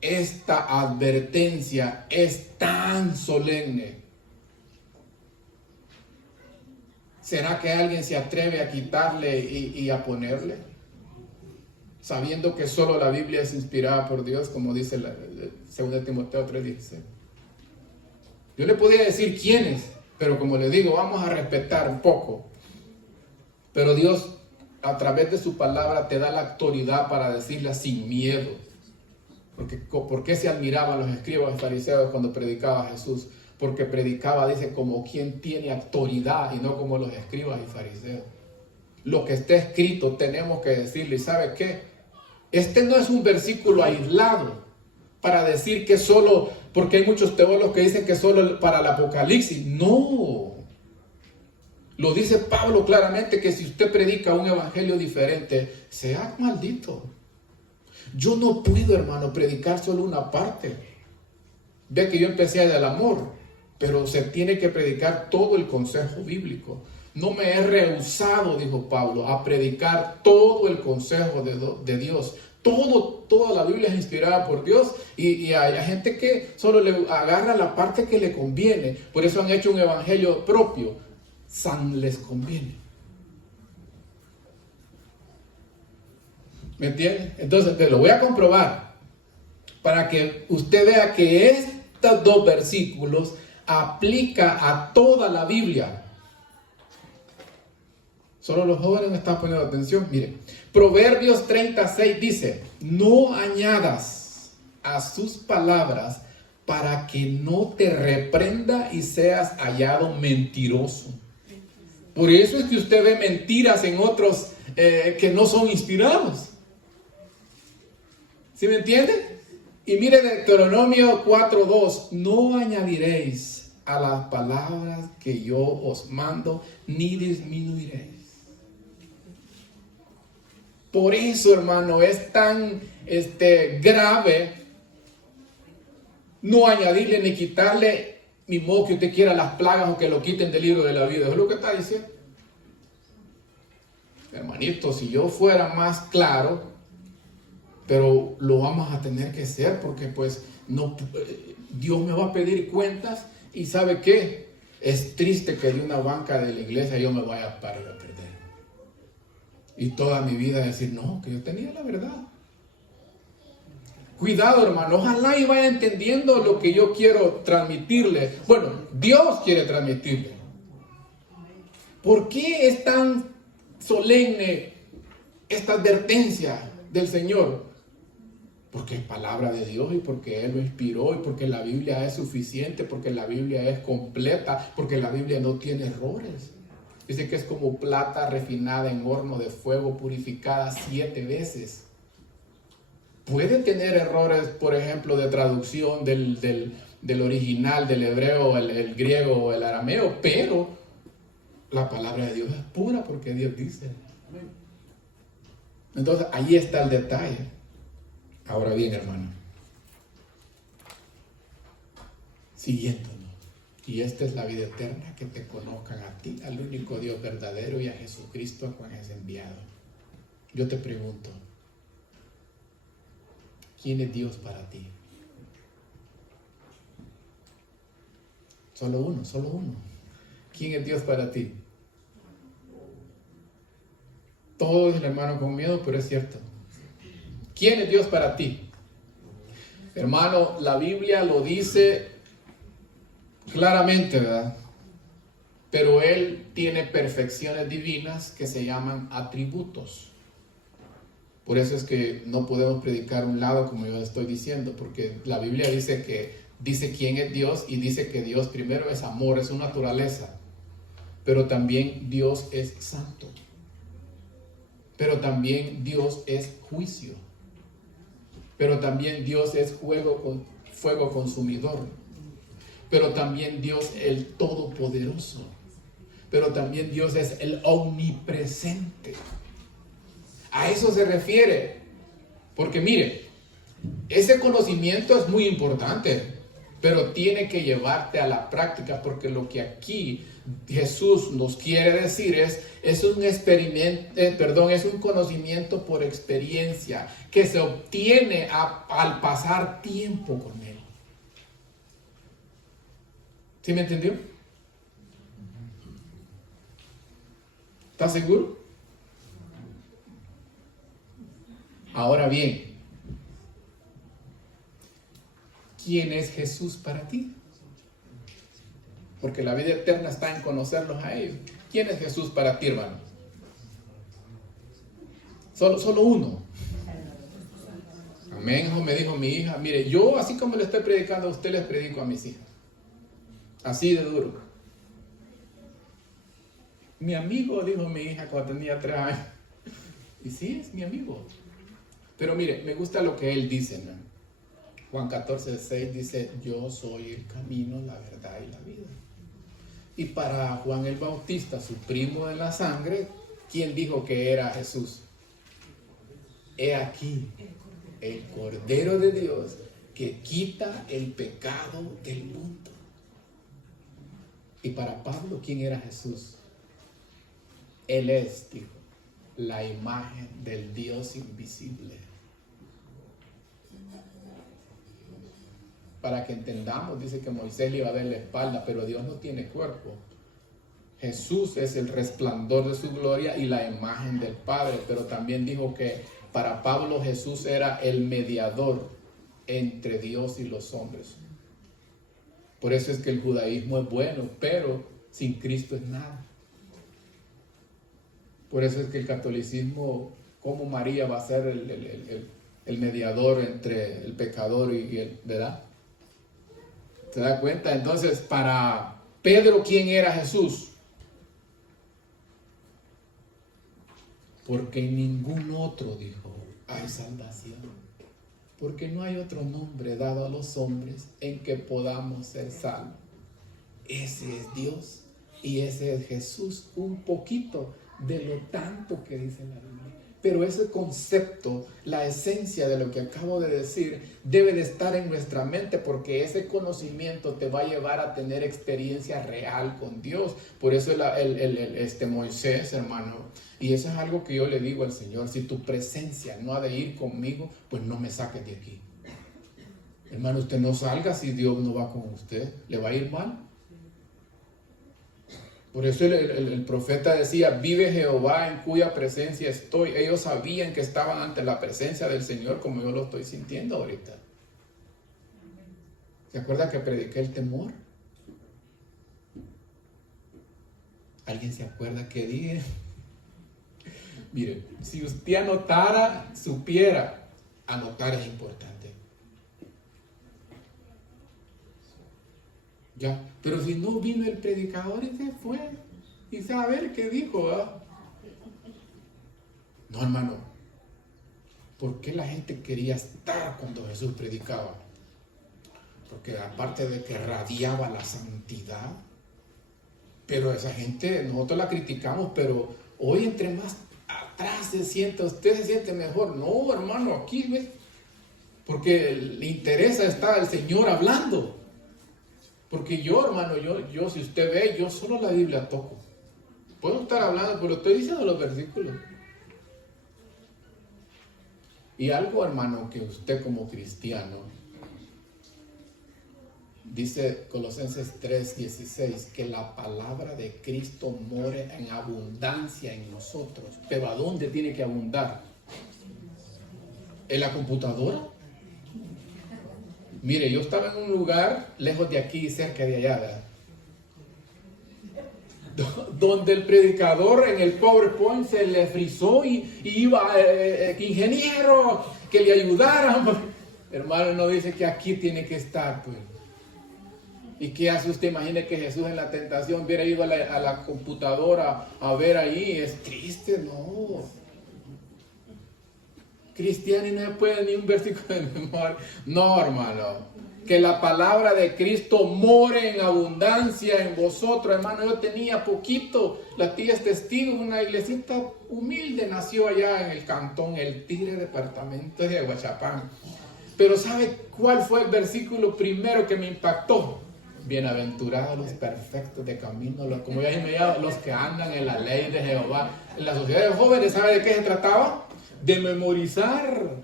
esta advertencia es tan solemne? ¿Será que alguien se atreve a quitarle y a ponerle? Sabiendo que solo la Biblia es inspirada por Dios, como dice 2 Timoteo 3:16. Yo le podría decir quiénes, pero como le digo, vamos a respetar un poco. Pero Dios, a través de su palabra, te da la autoridad para decirla sin miedo. ¿Por qué se admiraban los escribas y fariseos cuando predicaba Jesús? Porque predicaba, dice, como quien tiene autoridad y no como los escribas y fariseos. Lo que está escrito tenemos que decirle. ¿Y sabe qué? Este no es un versículo aislado para decir que solo, porque hay muchos teólogos que dicen que solo para el Apocalipsis. No. Lo dice Pablo claramente, que si usted predica un evangelio diferente, sea maldito. Yo no puedo, hermano, predicar solo una parte. Ve que yo empecé del amor, pero se tiene que predicar todo el consejo bíblico. No me he rehusado, dijo Pablo, a predicar todo el consejo de Dios. Toda la Biblia es inspirada por Dios y hay gente que solo le agarra la parte que le conviene. Por eso han hecho un evangelio propio. San les conviene. ¿Me entiende? Entonces, te lo voy a comprobar para que usted vea que estos dos versículos aplica a toda la Biblia. Solo los jóvenes me están poniendo atención. Mire, Proverbios 36 dice: no añadas a sus palabras para que no te reprenda y seas hallado mentiroso. Por eso es que usted ve mentiras en otros que no son inspirados. ¿Sí me entiende? Y mire Deuteronomio 4:2: no añadiréis a las palabras que yo os mando, ni disminuiréis. Por eso, hermano, es tan grave no añadirle ni quitarle, ni modo que usted quiera las plagas o que lo quiten del libro de la vida. Es lo que está diciendo. Hermanito, si yo fuera más claro, pero lo vamos a tener que hacer porque pues no, Dios me va a pedir cuentas y ¿sabe qué? Es triste que de una banca de la iglesia yo me vaya a perder. Y toda mi vida decir, no, que yo tenía la verdad. Cuidado, hermano, ojalá y vaya entendiendo lo que yo quiero transmitirle. Bueno, Dios quiere transmitirle. ¿Por qué es tan solemne esta advertencia del Señor? Porque es palabra de Dios y porque Él lo inspiró y porque la Biblia es suficiente, porque la Biblia es completa, porque la Biblia no tiene errores. Dice que es como plata refinada en horno de fuego, purificada 7 veces. Puede tener errores, por ejemplo, de traducción del original, del hebreo, el griego o el arameo, pero la palabra de Dios es pura porque Dios dice. Entonces, ahí está el detalle. Ahora bien, hermano, siguiendo. Y esta es la vida eterna, que te conozcan a ti, al único Dios verdadero, y a Jesucristo a quien es enviado. Yo te pregunto, ¿quién es Dios para ti? Solo uno, solo uno. ¿Quién es Dios para ti? Todos, el hermano, con miedo, pero es cierto. ¿Quién es Dios para ti? Hermano, la Biblia lo dice claramente, ¿verdad? Pero Él tiene perfecciones divinas que se llaman atributos. Por eso es que no podemos predicar un lado como yo estoy diciendo, porque la Biblia dice quién es Dios y dice que Dios primero es amor, es su naturaleza. Pero también Dios es santo. Pero también Dios es juicio. Pero también Dios es fuego consumidor. Pero también Dios es el todopoderoso. Pero también Dios es el omnipresente. A eso se refiere. Porque mire, ese conocimiento es muy importante, pero tiene que llevarte a la práctica, porque lo que aquí Jesús nos quiere decir es un conocimiento por experiencia que se obtiene al pasar tiempo con Él. ¿Sí me entendió? ¿Estás seguro? Ahora bien, ¿quién es Jesús para ti? Porque la vida eterna está en conocerlos a ellos. ¿Quién es Jesús para ti, hermano? Solo uno. Amén, hijo, me dijo mi hija. Mire, yo así como le estoy predicando a usted, les predico a mis hijas. Así de duro. Mi amigo, dijo mi hija cuando tenía 3 años. Y sí, es mi amigo. Pero mire, me gusta lo que él dice, ¿no? Juan 14:6 dice, yo soy el camino, la verdad y la vida. Y para Juan el Bautista, su primo de la sangre, ¿quién dijo que era Jesús? He aquí, el Cordero de Dios que quita el pecado del mundo. Y para Pablo, ¿quién era Jesús? Él es, dijo, la imagen del Dios invisible. Para que entendamos, dice que Moisés le iba a dar la espalda, pero Dios no tiene cuerpo. Jesús es el resplandor de su gloria y la imagen del Padre, pero también dijo que para Pablo Jesús era el mediador entre Dios y los hombres. Por eso es que el judaísmo es bueno, pero sin Cristo es nada. Por eso es que el catolicismo, como María va a ser el mediador entre el pecador y el, ¿verdad? ¿Se da cuenta? Entonces, para Pedro, ¿quién era Jesús? Porque en ningún otro, dijo, hay salvación. Porque no hay otro nombre dado a los hombres en que podamos ser salvos. Ese es Dios y ese es Jesús, un poquito de lo tanto que dice la Biblia. Pero ese concepto, la esencia de lo que acabo de decir, debe de estar en nuestra mente, porque ese conocimiento te va a llevar a tener experiencia real con Dios. Por eso Moisés, hermano, y eso es algo que yo le digo al Señor: si tu presencia no ha de ir conmigo, pues no me saques de aquí. Hermano, usted no salga si Dios no va con usted, le va a ir mal. Por eso el profeta decía: vive Jehová en cuya presencia estoy. Ellos sabían que estaban ante la presencia del Señor, como yo lo estoy sintiendo ahorita. ¿Se acuerda que prediqué el temor? ¿Alguien se acuerda que dije? Mire, si usted anotara, supiera, anotar es importante. Ya, pero si no vino el predicador y se fue, y saber qué dijo, ¿eh? No, hermano, ¿por qué la gente quería estar cuando Jesús predicaba? Porque aparte de que radiaba la santidad, pero esa gente, nosotros la criticamos, pero hoy entre más atrás se siente, usted se siente mejor. No, hermano, aquí, ¿ves? Porque le interesa estar el Señor hablando. Porque yo, hermano, yo si usted ve, yo solo la Biblia toco. Puedo estar hablando, pero estoy diciendo los versículos. Y algo, hermano, que usted como cristiano Dice Colosenses 3:16 que la palabra de Cristo more en abundancia en nosotros. Pero ¿a dónde tiene que abundar? ¿En la computadora? Mire, yo estaba en un lugar lejos de aquí, cerca de allá, ¿verdad? Donde el predicador en el PowerPoint se le frizó y iba ingeniero que le ayudara. Hermano, no dice que aquí tiene que estar, pues. ¿Y qué hace usted? Imagine que Jesús en la tentación hubiera ido a la computadora a ver ahí. Es triste, no. Cristiano y no se puede ni un versículo de memoria. No, hermano. Que la palabra de Cristo more en abundancia en vosotros, hermano. Yo tenía poquito. La tía es testigo. Una iglesita humilde nació allá en el cantón El Tigre, departamento de Aguachapán. Pero ¿sabe cuál fue el versículo primero que me impactó? Bienaventurados los perfectos de camino, como ya me llamo, los que andan en la ley de Jehová. En la sociedad de jóvenes, ¿sabe de qué se trataba? De memorizar.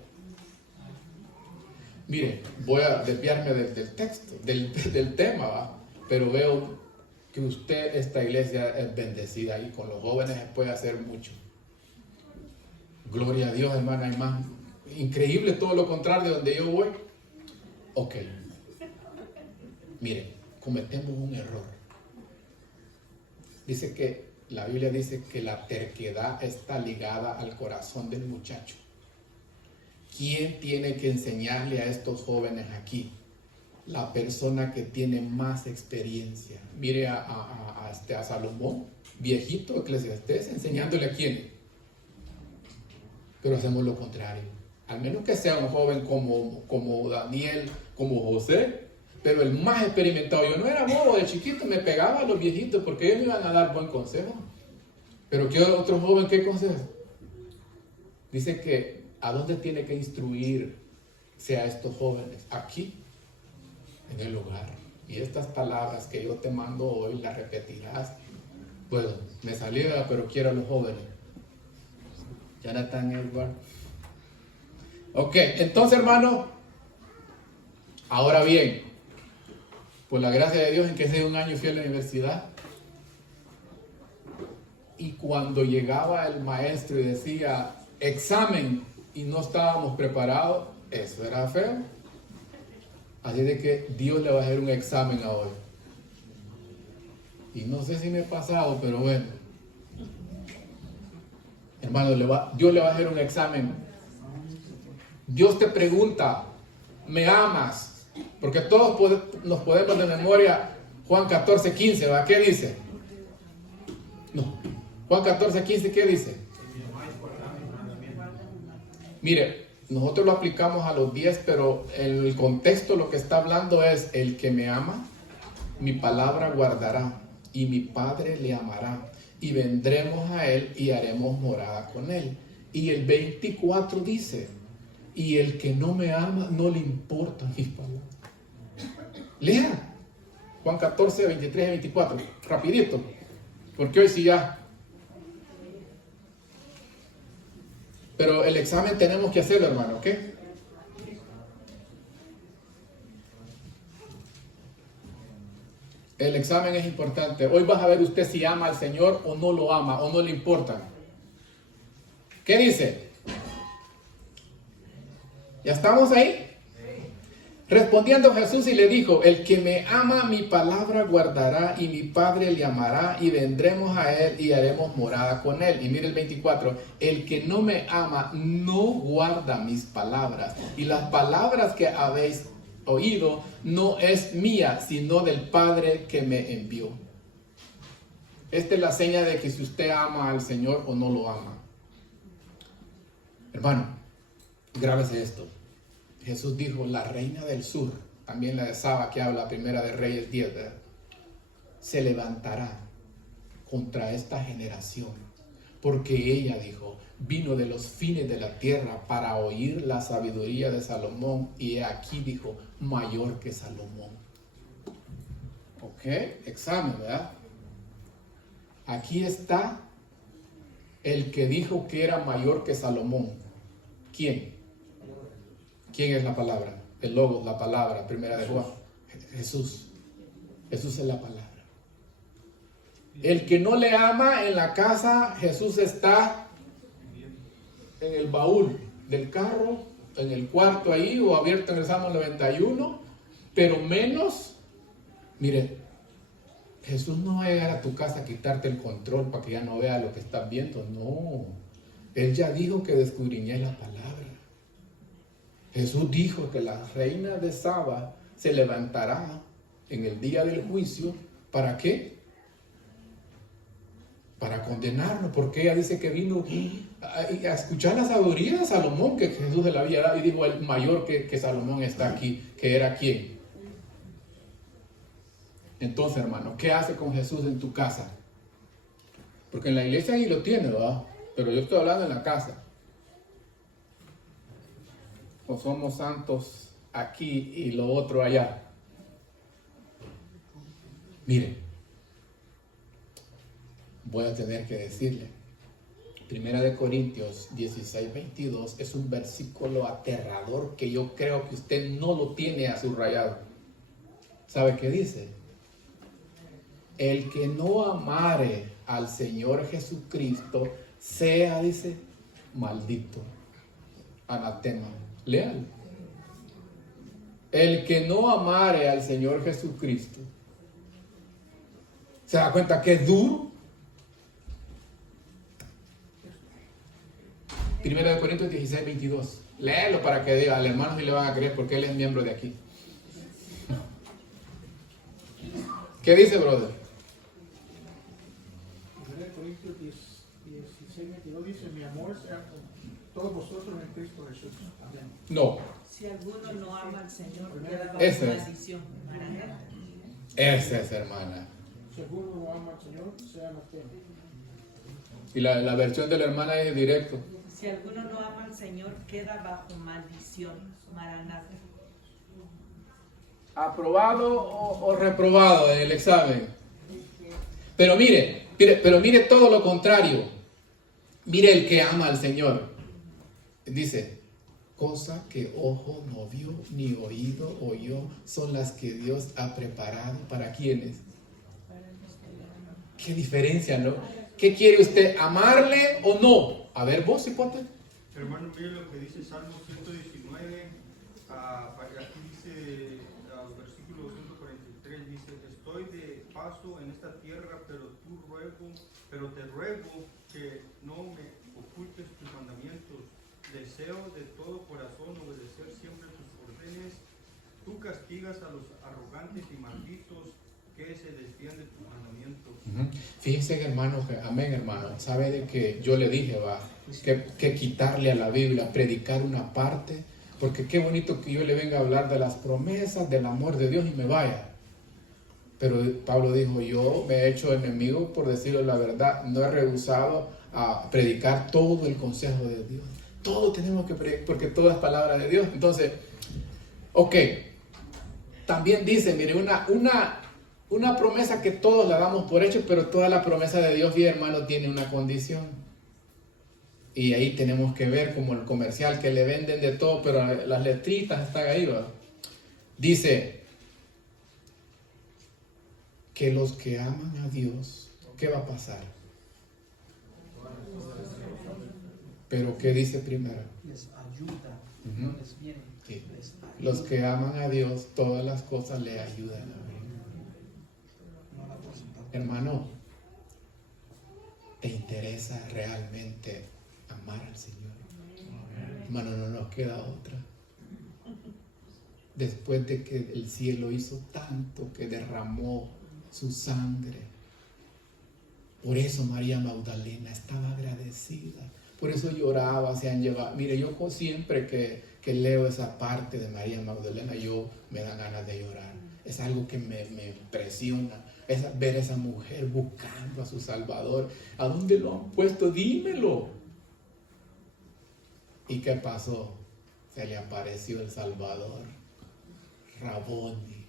Mire, voy a desviarme del texto, del tema, ¿va? Pero veo que usted, esta iglesia es bendecida y con los jóvenes se puede hacer mucho. Gloria a Dios, hermana, hay más. Increíble todo lo contrario de donde yo voy. Ok. Mire, cometemos un error. Dice que, la Biblia dice que la terquedad está ligada al corazón del muchacho. ¿Quién tiene que enseñarle a estos jóvenes aquí? La persona que tiene más experiencia. Mire a Salomón, viejito, Eclesiastés, enseñándole a quién. Pero hacemos lo contrario. Al menos que sea un joven como Daniel, como José, pero el más experimentado. Yo no era bobo de chiquito, me pegaba a los viejitos porque ellos me iban a dar buen consejo. Pero ¿qué otro joven qué consejo? Dice que ¿a dónde tiene que instruirse a estos jóvenes? Aquí, en el hogar. Y estas palabras que yo te mando hoy las repetirás. Pues me salía, pero quiero a los jóvenes. Jonathan Edward. Ok, entonces, hermano, ahora bien, por la gracia de Dios, en que hace un año fui a la universidad. Y cuando llegaba el maestro y decía examen y no estábamos preparados, eso era feo. Así de que Dios le va a hacer un examen a hoy. Y no sé si me he pasado, pero bueno. Hermano, Dios le va a hacer un examen. Dios te pregunta, ¿me amas? Porque todos nos podemos de memoria Juan 14:15, ¿va? ¿Qué dice? No. Juan 14:15, ¿qué dice? Mire, nosotros lo aplicamos a los 10, pero en el contexto lo que está hablando es: el que me ama, mi palabra guardará, y mi Padre le amará, y vendremos a él y haremos morada con él. Y el 24 dice: y el que no me ama, no le importan mis palabras. Lea Juan 14, 23 y 24, rapidito, porque hoy sí ya. Pero el examen tenemos que hacerlo, hermano, ¿ok? El examen es importante. Hoy vas a ver usted si ama al Señor o no lo ama o no le importa. ¿Qué dice? ¿Ya estamos ahí? Respondiendo Jesús y le dijo: el que me ama, mi palabra guardará, y mi Padre le amará, y vendremos a él y haremos morada con él. Y mire el 24: el que no me ama no guarda mis palabras, y las palabras que habéis oído no es mía, sino del Padre que me envió. Esta es la seña de que si usted ama al Señor o no lo ama. Hermano, grábese esto. Jesús dijo: la reina del sur, también la de Saba que habla, Primera de Reyes 10, ¿verdad?, se levantará contra esta generación, porque ella, dijo, vino de los fines de la tierra para oír la sabiduría de Salomón, y aquí, dijo, mayor que Salomón. Ok, examen, ¿verdad? Aquí está el que dijo que era mayor que Salomón. ¿Quién? ¿Quién es la palabra? El Logos, la palabra, Primera de Juan. Jesús. Jesús es la palabra. El que no le ama en la casa, Jesús está en el baúl del carro, en el cuarto ahí, o abierto en el Salmo 91, pero menos, mire, Jesús no va a llegar a tu casa a quitarte el control para que ya no vea lo que estás viendo, no. Él ya dijo que descubriría la palabra. Jesús dijo que la reina de Saba se levantará en el día del juicio, ¿para qué? Para condenarnos, porque ella dice que vino a escuchar la sabiduría de Salomón que Jesús le había dado, y dijo, el mayor que Salomón está aquí, que era ¿quién? Entonces, hermano, ¿qué hace con Jesús en tu casa? Porque en la iglesia ahí lo tiene, ¿verdad? Pero yo estoy hablando en la casa. O somos santos aquí y lo otro allá. Mire, voy a tener que decirle, 1 Corintios 16:22 es un versículo aterrador que yo creo que usted no lo tiene subrayado. ¿Sabe qué dice? El que no amare al Señor Jesucristo sea, dice, maldito. Anatema. Léalo. El que no amare al Señor Jesucristo. ¿Se da cuenta que es duro? 1 Corintios 16:22. Léelo para que diga al hermano si le van a creer porque él es miembro de aquí. ¿Qué dice, brother? 1 Corintios 16:22 dice: mi amor sea con todos vosotros en Cristo Jesús. Amén. No. Si alguno no ama al Señor, queda bajo Ese. maldición. Esa es, hermana. Si alguno no ama al Señor, sea anatema. Y la versión de la hermana es directo. Si alguno no ama al Señor, queda bajo maldición. Maranata. ¿Aprobado o reprobado en el examen? Pero mire todo lo contrario. Mire el que ama al Señor. Dice, cosa que ojo no vio ni oído oyó son las que Dios ha preparado para quienes. Qué diferencia, ¿no? ¿Qué quiere usted? ¿Amarle o no? A ver, vos, hipote. Hermano, mire lo que dice Salmo 119, aquí dice, versículo 143, dice, estoy de paso en esta tierra, pero te ruego que no me ocultes tus mandamientos. Deseo de todo corazón obedecer siempre tus órdenes. Tú castigas a los arrogantes y malditos que se desvían de tus mandamientos. Fíjense, hermano, amén, hermano. Sabe de que yo le dije, que quitarle a la Biblia, predicar una parte, porque qué bonito que yo le venga a hablar de las promesas, del amor de Dios y me vaya. Pero Pablo dijo, yo me he hecho enemigo por decirle la verdad, no he rehusado a predicar todo el consejo de Dios. Todo tenemos que predicar, porque todo es palabra de Dios. Entonces, ok, también dice, mire, una promesa que todos la damos por hecho, pero toda la promesa de Dios, mi hermano, tiene una condición. Y ahí tenemos que ver como el comercial que le venden de todo, pero las letritas están ahí, ¿verdad? Dice que los que aman a Dios, ¿qué va a pasar? Pero ¿qué dice primero? Les ayuda, Uh-huh. no les viene. Sí. Les ayuda. Los que aman a Dios, todas las cosas le ayudan. No la porcentaje. Hermano, ¿te interesa realmente amar al Señor? Hermano, no nos queda otra. Después de que el cielo hizo tanto que derramó su sangre. Por eso María Magdalena estaba agradecida. Por eso lloraba, se han llevado. Mire, yo siempre que leo esa parte de María Magdalena, yo me dan ganas de llorar. Es algo que me impresiona. Es ver a esa mujer buscando a su Salvador. ¿A dónde lo han puesto? Dímelo. ¿Y qué pasó? Se le apareció el Salvador. Raboni.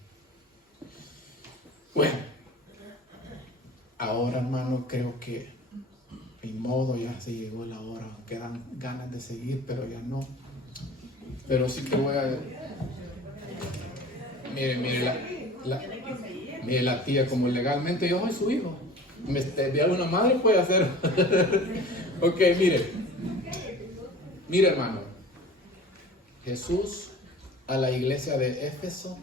Bueno, ahora, hermano, creo que ni modo, ya se llegó la hora. Quedan ganas de seguir, pero ya no. Pero sí que voy a... Mire, La, Tiene que seguir. mire, la tía, como legalmente yo soy su hijo. De alguna madre puede hacer. Ok, mire. Mire, hermano. Jesús a la iglesia de Éfeso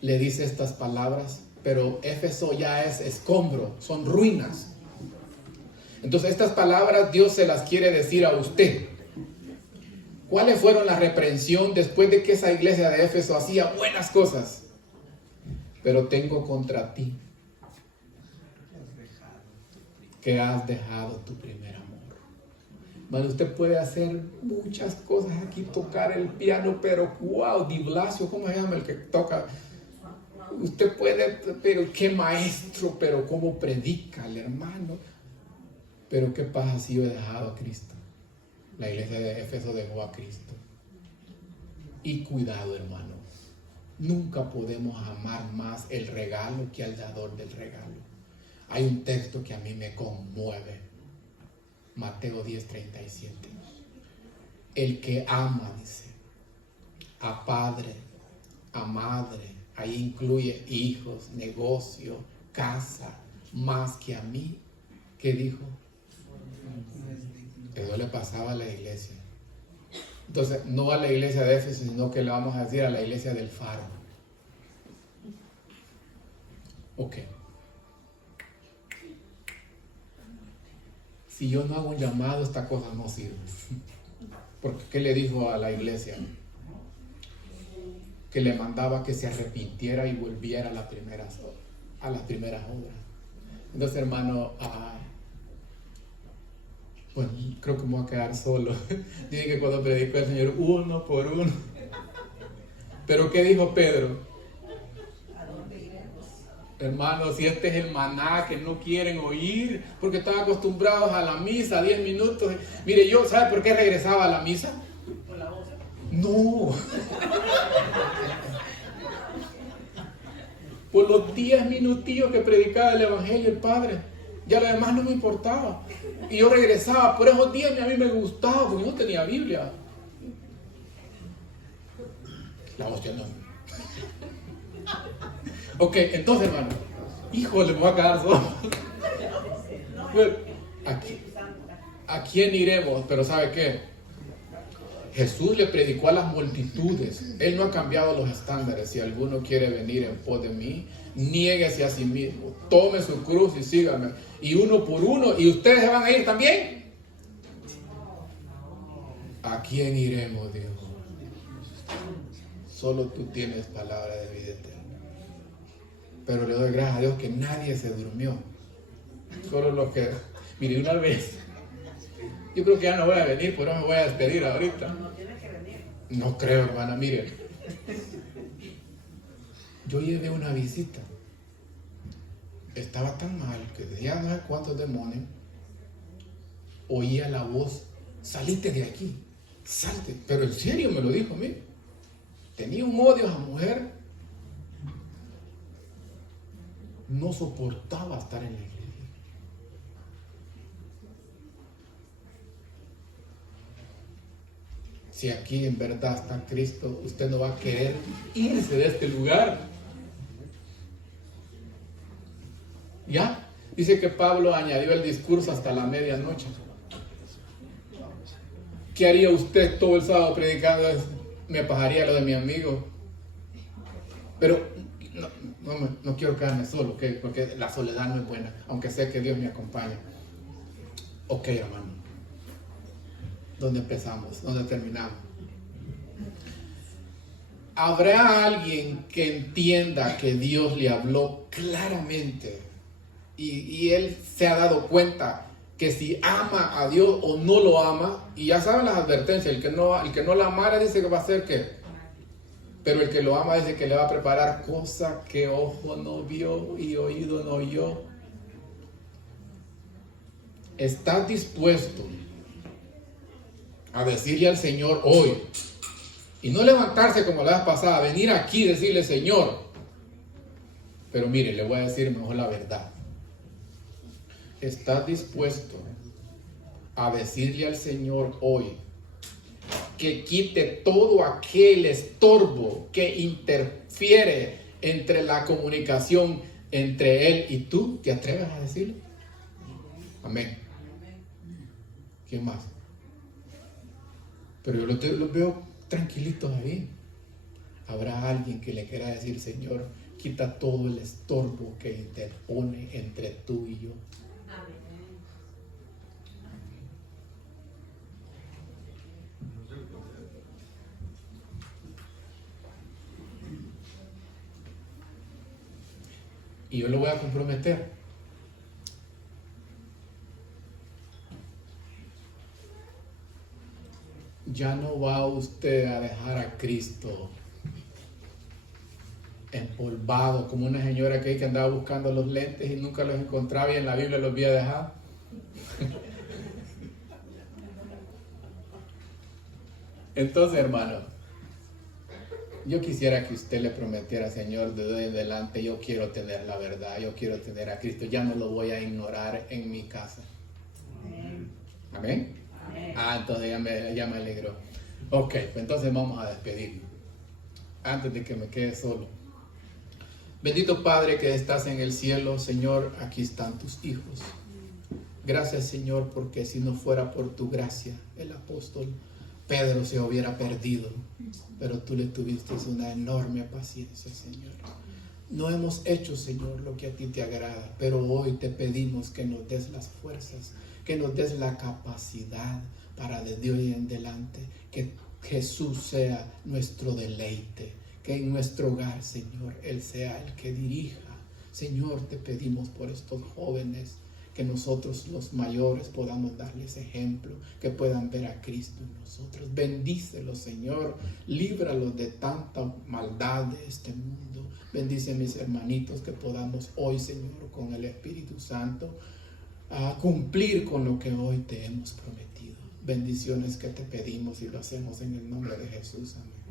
le dice estas palabras, pero Éfeso ya es escombro, son ruinas. Entonces estas palabras Dios se las quiere decir a usted. ¿Cuáles fueron la reprensión después de que esa iglesia de Éfeso hacía buenas cosas? Pero tengo contra ti que has dejado tu primer amor. Bueno, usted puede hacer muchas cosas aquí, tocar el piano, pero wow, Di Blasio, ¿cómo se llama el que toca? Usted puede, pero qué maestro, pero cómo predica el hermano. Pero qué pasa si yo he dejado a Cristo. La iglesia de Éfeso dejó a Cristo. Y cuidado, hermano. Nunca podemos amar más el regalo que al dador del regalo. Hay un texto que a mí me conmueve. Mateo 10:37. El que ama, dice, a padre, a madre, ahí incluye hijos, negocio, casa, más que a mí. ¿Qué dijo? Eso le pasaba a la iglesia. Entonces, no a la iglesia de Éfeso, sino que le vamos a decir a la iglesia del Faro. Ok. Si yo no hago un llamado, esta cosa no sirve. Porque ¿qué le dijo a la iglesia? Que le mandaba que se arrepintiera y volviera a las primeras obras. Entonces, hermano, bueno, creo que me voy a quedar solo. Dice que cuando predicó el Señor, uno por uno. Pero ¿qué dijo Pedro? Hermanos, si este es el maná que no quieren oír, porque están acostumbrados a la misa, 10 minutos. Mire, yo, ¿sabe por qué regresaba a la misa? Por la voz. No. Por los 10 minutillos que predicaba el Evangelio el Padre. Ya lo demás no me importaba. Y yo regresaba. Por esos 10 a mí me gustaba, porque yo no tenía Biblia. La hostia no. Ok, entonces, hermano. Híjole, me voy a quedar solo. Bueno, ¿a quién iremos? Pero ¿sabe qué? Jesús le predicó a las multitudes. Él no ha cambiado los estándares. Si alguno quiere venir en pos de mí, niéguese a sí mismo, tome su cruz y sígame. Y uno por uno. ¿Y ustedes se van a ir también? ¿A quién iremos, Dios? Solo tú tienes palabra de vida eterna. Pero le doy gracias a Dios que nadie se durmió. Solo los que... Mire, una vez... Yo creo que ya no voy a venir, pero me voy a despedir ahorita. No tiene que venir. No creo, hermana, mire. Yo llevé una visita. Estaba tan mal que tenía no sé cuántos demonios. Oía la voz, salite de aquí, salte. Pero en serio me lo dijo a mí. Tenía un odio a esa mujer. No soportaba estar en la iglesia. Si aquí en verdad está Cristo, usted no va a querer irse de este lugar. ¿Ya? Dice que Pablo añadió el discurso hasta la medianoche. ¿Qué haría usted todo el sábado predicando eso? Me pasaría lo de mi amigo. Pero no quiero quedarme solo, ¿okay? Porque la soledad no es buena, aunque sé que Dios me acompaña. Ok, hermano. ¿Dónde empezamos? ¿Dónde terminamos? ¿Habrá alguien que entienda que Dios le habló claramente y él se ha dado cuenta que si ama a Dios o no lo ama? Y ya saben las advertencias, el que no la amara dice que va a hacer ¿qué? Pero el que lo ama dice que le va a preparar cosas que ojo no vio y oído no oyó. ¿Estás dispuesto a decirle al Señor hoy? Y no levantarse como la vez pasada, venir aquí y decirle, Señor. Pero mire, le voy a decir mejor la verdad. ¿Estás dispuesto a decirle al Señor hoy que quite todo aquel estorbo que interfiere entre la comunicación entre Él y tú. ¿Te atreves a decirlo? Amén. ¿Quién más? Pero yo los veo tranquilitos ahí. Habrá alguien que le quiera decir: Señor, quita todo el estorbo que interpone entre tú y yo. Y yo lo voy a comprometer. Ya no va usted a dejar a Cristo empolvado como una señora que andaba buscando los lentes y nunca los encontraba y en la Biblia los había dejado. Entonces, hermano, yo quisiera que usted le prometiera: Señor, de hoy en adelante yo quiero tener la verdad, yo quiero tener a Cristo, ya no lo voy a ignorar en mi casa. Amén. Entonces ya me alegró. Ok, pues entonces vamos a despedirnos antes de que me quede solo. Bendito Padre que estás en el cielo, Señor, aquí están tus hijos. Gracias, Señor, porque si no fuera por tu gracia, el apóstol Pedro se hubiera perdido, pero tú le tuviste una enorme paciencia, Señor. No hemos hecho, Señor, lo que a ti te agrada, pero hoy te pedimos que nos des las fuerzas, que nos des la capacidad para desde hoy en adelante que Jesús sea nuestro deleite, que en nuestro hogar, Señor, Él sea el que dirija. Señor, te pedimos por estos jóvenes, que nosotros los mayores podamos darles ejemplo, que puedan ver a Cristo en nosotros. Bendícelos, Señor, líbralos de tanta maldad de este mundo. Bendice a mis hermanitos, que podamos hoy, Señor, con el Espíritu Santo, a cumplir con lo que hoy te hemos prometido. Bendiciones que te pedimos y lo hacemos en el nombre de Jesús. Amén.